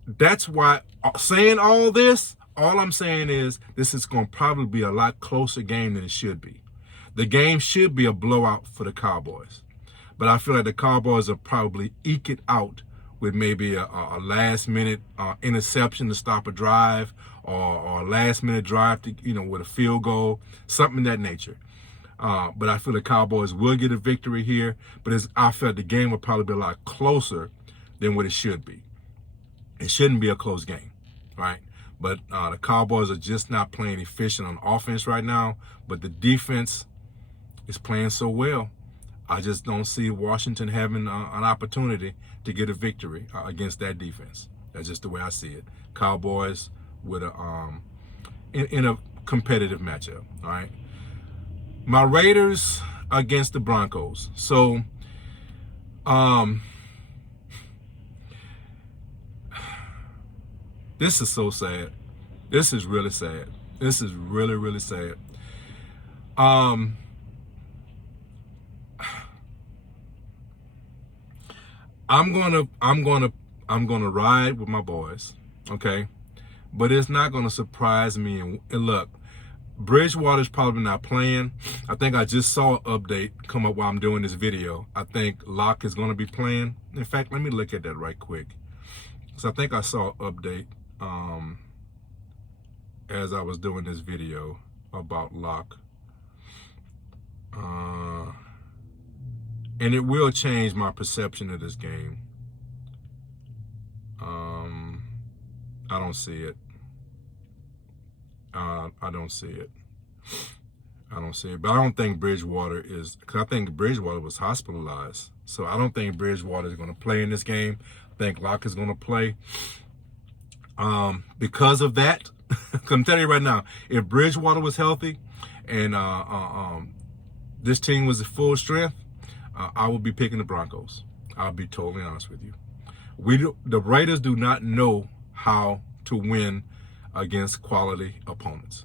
That's why, saying all this, all I'm saying is this is going to probably be a lot closer game than it should be. The game should be a blowout for the Cowboys. But I feel like the Cowboys will probably eke it out with maybe a last-minute interception to stop a drive, or a last-minute drive to, with a field goal, something of that nature. But I feel the Cowboys will get a victory here. But I feel the game will probably be a lot closer than what it should be. It shouldn't be a close game, right? But the Cowboys are just not playing efficient on offense right now. But the defense is playing so well. I just don't see Washington having an opportunity to get a victory against that defense. That's just the way I see it. Cowboys with in a competitive matchup. All right. My Raiders against the Broncos. So, this is so sad. This is really sad. This is really, really sad. I'm gonna ride with my boys, okay? But it's not gonna surprise me. And look, Bridgewater's probably not playing. I think I just saw an update come up while I'm doing this video. I think Locke is gonna be playing. In fact, let me look at that right quick. So I think I saw an update as I was doing this video about Locke. And it will change my perception of this game. I don't see it. I don't see it. I don't see it. But I don't think Bridgewater is, because I think Bridgewater was hospitalized. So I don't think Bridgewater is going to play in this game. I think Locke is going to play. Because of that, I'm telling you right now, if Bridgewater was healthy and this team was at full strength, I would be picking the Broncos. I'll be totally honest with you. The Raiders do not know how to win against quality opponents.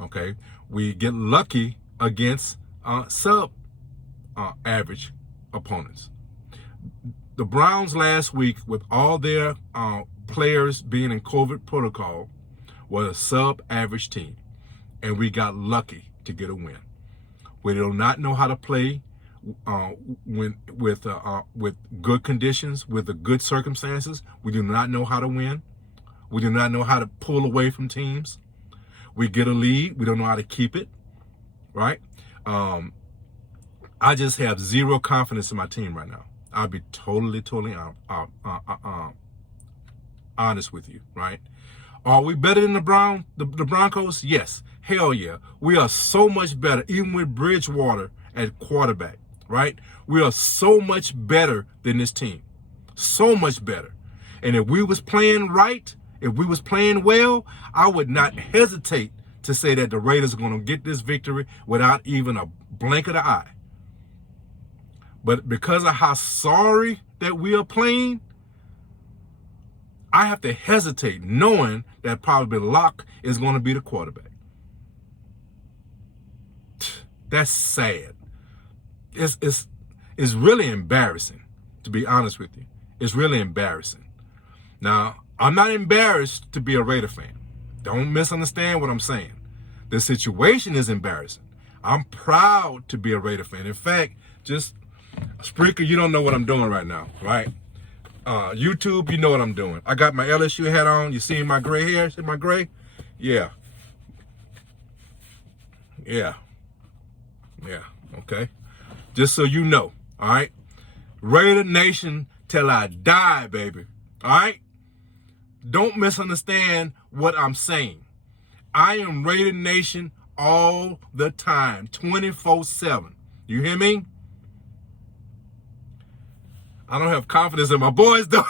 Okay, we get lucky against sub-average opponents. The Browns last week, with all their players being in COVID protocol, was a sub-average team, and we got lucky to get a win. We do not know how to play with good conditions, with the good circumstances. We do not know how to win. We do not know how to pull away from teams. We get a lead. We don't know how to keep it, right? I just have zero confidence in my team right now. I'll be totally honest with you, right? Are we better than the Broncos? Yes. Hell yeah. We are so much better, even with Bridgewater at quarterback, right? We are so much better than this team. So much better. And if we was playing right, if we was playing well, I would not hesitate to say that the Raiders are going to get this victory without even a blink of the eye. But because of how sorry that we are playing, I have to hesitate, knowing that probably Locke is going to be the quarterback. That's sad. It's really embarrassing, to be honest with you. It's really embarrassing. Now, I'm not embarrassed to be a Raider fan. Don't misunderstand what I'm saying. The situation is embarrassing. I'm proud to be a Raider fan. In fact, just Spreaker, you don't know what I'm doing right now, right? YouTube, you know what I'm doing. I got my LSU hat on. You see my gray hair? See my gray? Yeah. Yeah. Yeah. Okay. Just so you know. All right. Raider Nation till I die, baby. All right. Don't misunderstand what I'm saying. I am Raider Nation all the time, 24/7. You hear me? I don't have confidence in my boys, though.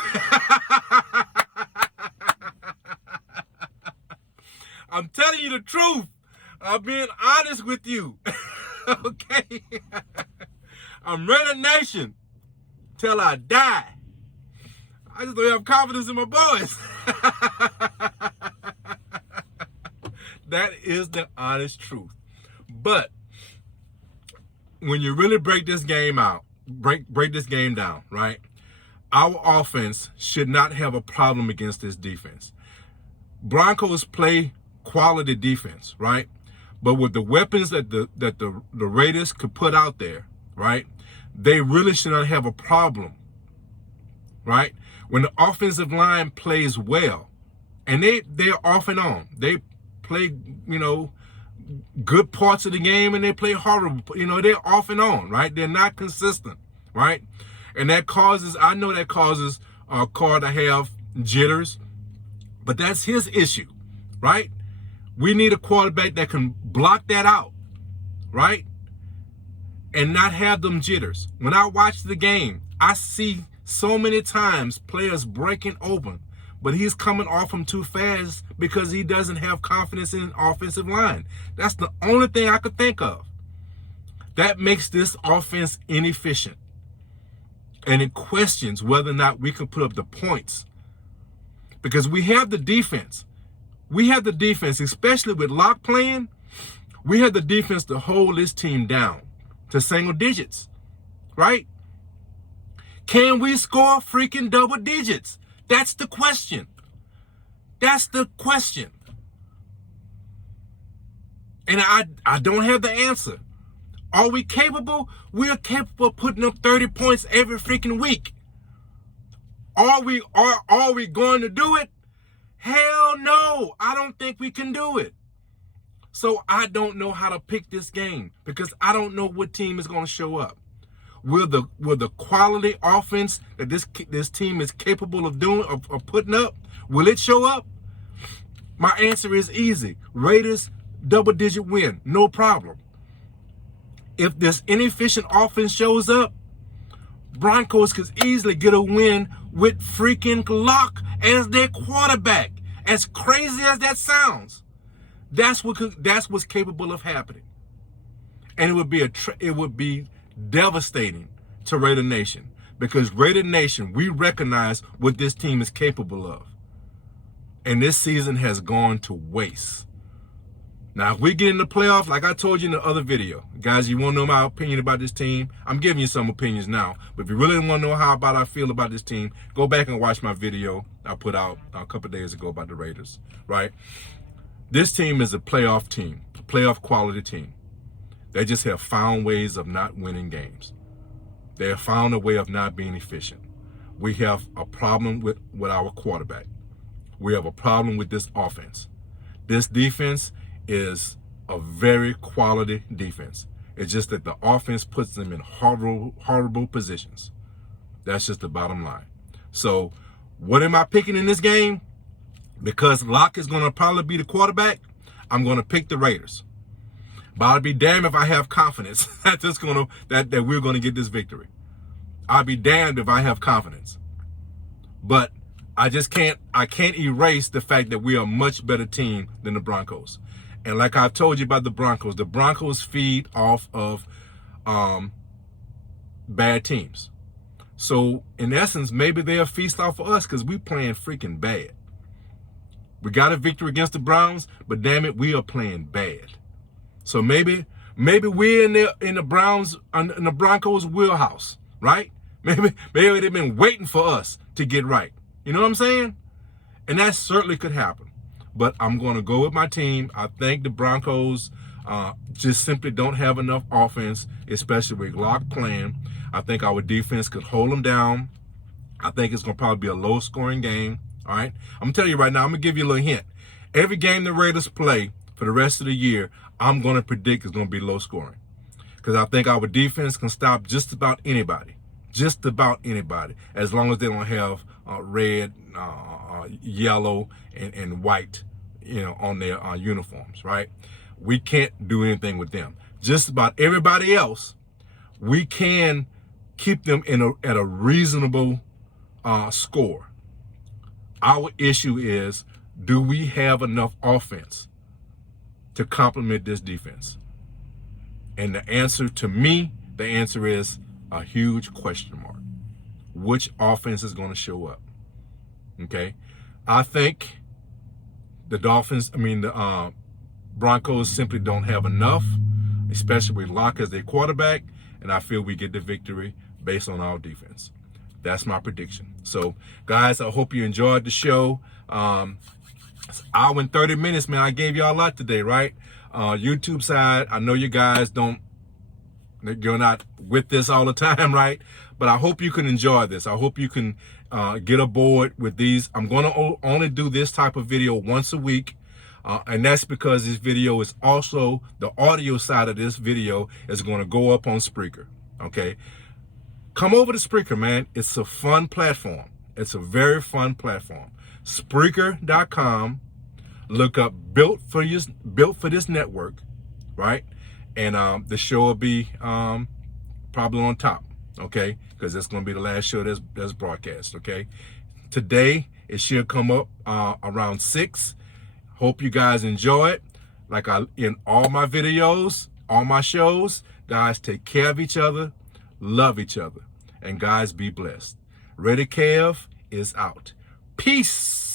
I'm telling you the truth. I'm being honest with you. Okay? I'm Raider Nation till I die. I just don't have confidence in my boys. That is the honest truth. But when you really break this game out, break this game down, right? Our offense should not have a problem against this defense. Broncos play quality defense, right? But with the weapons that the Raiders could put out there, right? They really should not have a problem, right? When the offensive line plays well, and they're off and on. They play, good parts of the game, and they play horrible. They're off and on, right? They're not consistent, right? And I know that causes Carr to have jitters, but that's his issue, right? We need a quarterback that can block that out, right? And not have them jitters. When I watch the game, I see so many times players breaking open, but he's coming off them too fast because he doesn't have confidence in an offensive line. That's the only thing I could think of. That makes this offense inefficient. And it questions whether or not we can put up the points. Because we have the defense. We have the defense, especially with Lock playing. We have the defense to hold this team down to single digits, right? Can we score freaking double digits? That's the question. That's the question. And I don't have the answer. Are we capable? We are capable of putting up 30 points every freaking week. Are we going to do it? Hell no. I don't think we can do it. So I don't know how to pick this game because I don't know what team is going to show up. Will the quality offense that this team is capable of doing of putting up, will it show up? My answer is easy. Raiders double-digit win, no problem. If this inefficient offense shows up, Broncos could easily get a win with freaking Lock as their quarterback. As crazy as that sounds, that's what's capable of happening, and it would be devastating to Raider Nation because Raider Nation, we recognize what this team is capable of, and this season has gone to waste. Now, if we get in the playoffs, like I told you in the other video, guys, you want to know my opinion about this team? I'm giving you some opinions now. But if you really want to know how I feel about this team, go back and watch my video I put out a couple of days ago about the Raiders, right? This team is a playoff team, a playoff quality team. They just have found ways of not winning games. They have found a way of not being efficient. We have a problem with our quarterback. We have a problem with this offense. This defense is a very quality defense. It's just that the offense puts them in horrible positions. That's just the bottom line. So what am I picking in this game? Because Locke is going to probably be the quarterback, I'm going to pick the Raiders. But I'll be damned if I have confidence that we're going to get this victory. I'll be damned if I have confidence. But I can't erase the fact that we are a much better team than the Broncos. And like I've told you about the Broncos feed off of bad teams. So in essence, maybe they'll feast off of us because we playing freaking bad. We got a victory against the Browns, but damn it, we are playing bad. So maybe we're in the Broncos wheelhouse, right? Maybe they've been waiting for us to get right. You know what I'm saying? And that certainly could happen. But I'm going to go with my team. I think the Broncos just simply don't have enough offense, especially with Lock playing. I think our defense could hold them down. I think it's going to probably be a low-scoring game. All right? I'm going to tell you right now, I'm going to give you a little hint. Every game the Raiders play for the rest of the year, I'm going to predict it's going to be low-scoring. Because I think our defense can stop just about anybody. Just about anybody. As long as they don't have red, yellow, and white, on their uniforms, right? We can't do anything with them. Just about everybody else, we can keep them at a reasonable score. Our issue is, do we have enough offense to complement this defense? And the answer to me, the answer is, a huge question mark. Which offense is going to show up? Okay. I think the Broncos simply don't have enough, especially with Locke as their quarterback, and I feel we get the victory based on our defense. That's my prediction. So, guys, I hope you enjoyed the show. It's an hour and 30 minutes, man. I gave y'all a lot today, right? YouTube side, I know you guys you're not with this all the time, right? But I hope you can enjoy this. I hope you can get aboard with these. I'm going to only do this type of video once a week. And that's because this video is also, the audio side of this video is going to go up on Spreaker. Okay. Come over to Spreaker, man. It's a fun platform. It's a very fun platform. Spreaker.com. Look up built for this network, right? And the show will be probably on top, okay? Because that's going to be the last show that's broadcast, okay? Today, it should come up around 6. Hope you guys enjoy it. Like in all my videos, all my shows, guys, take care of each other, love each other, and guys, be blessed. Ready Kev is out. Peace.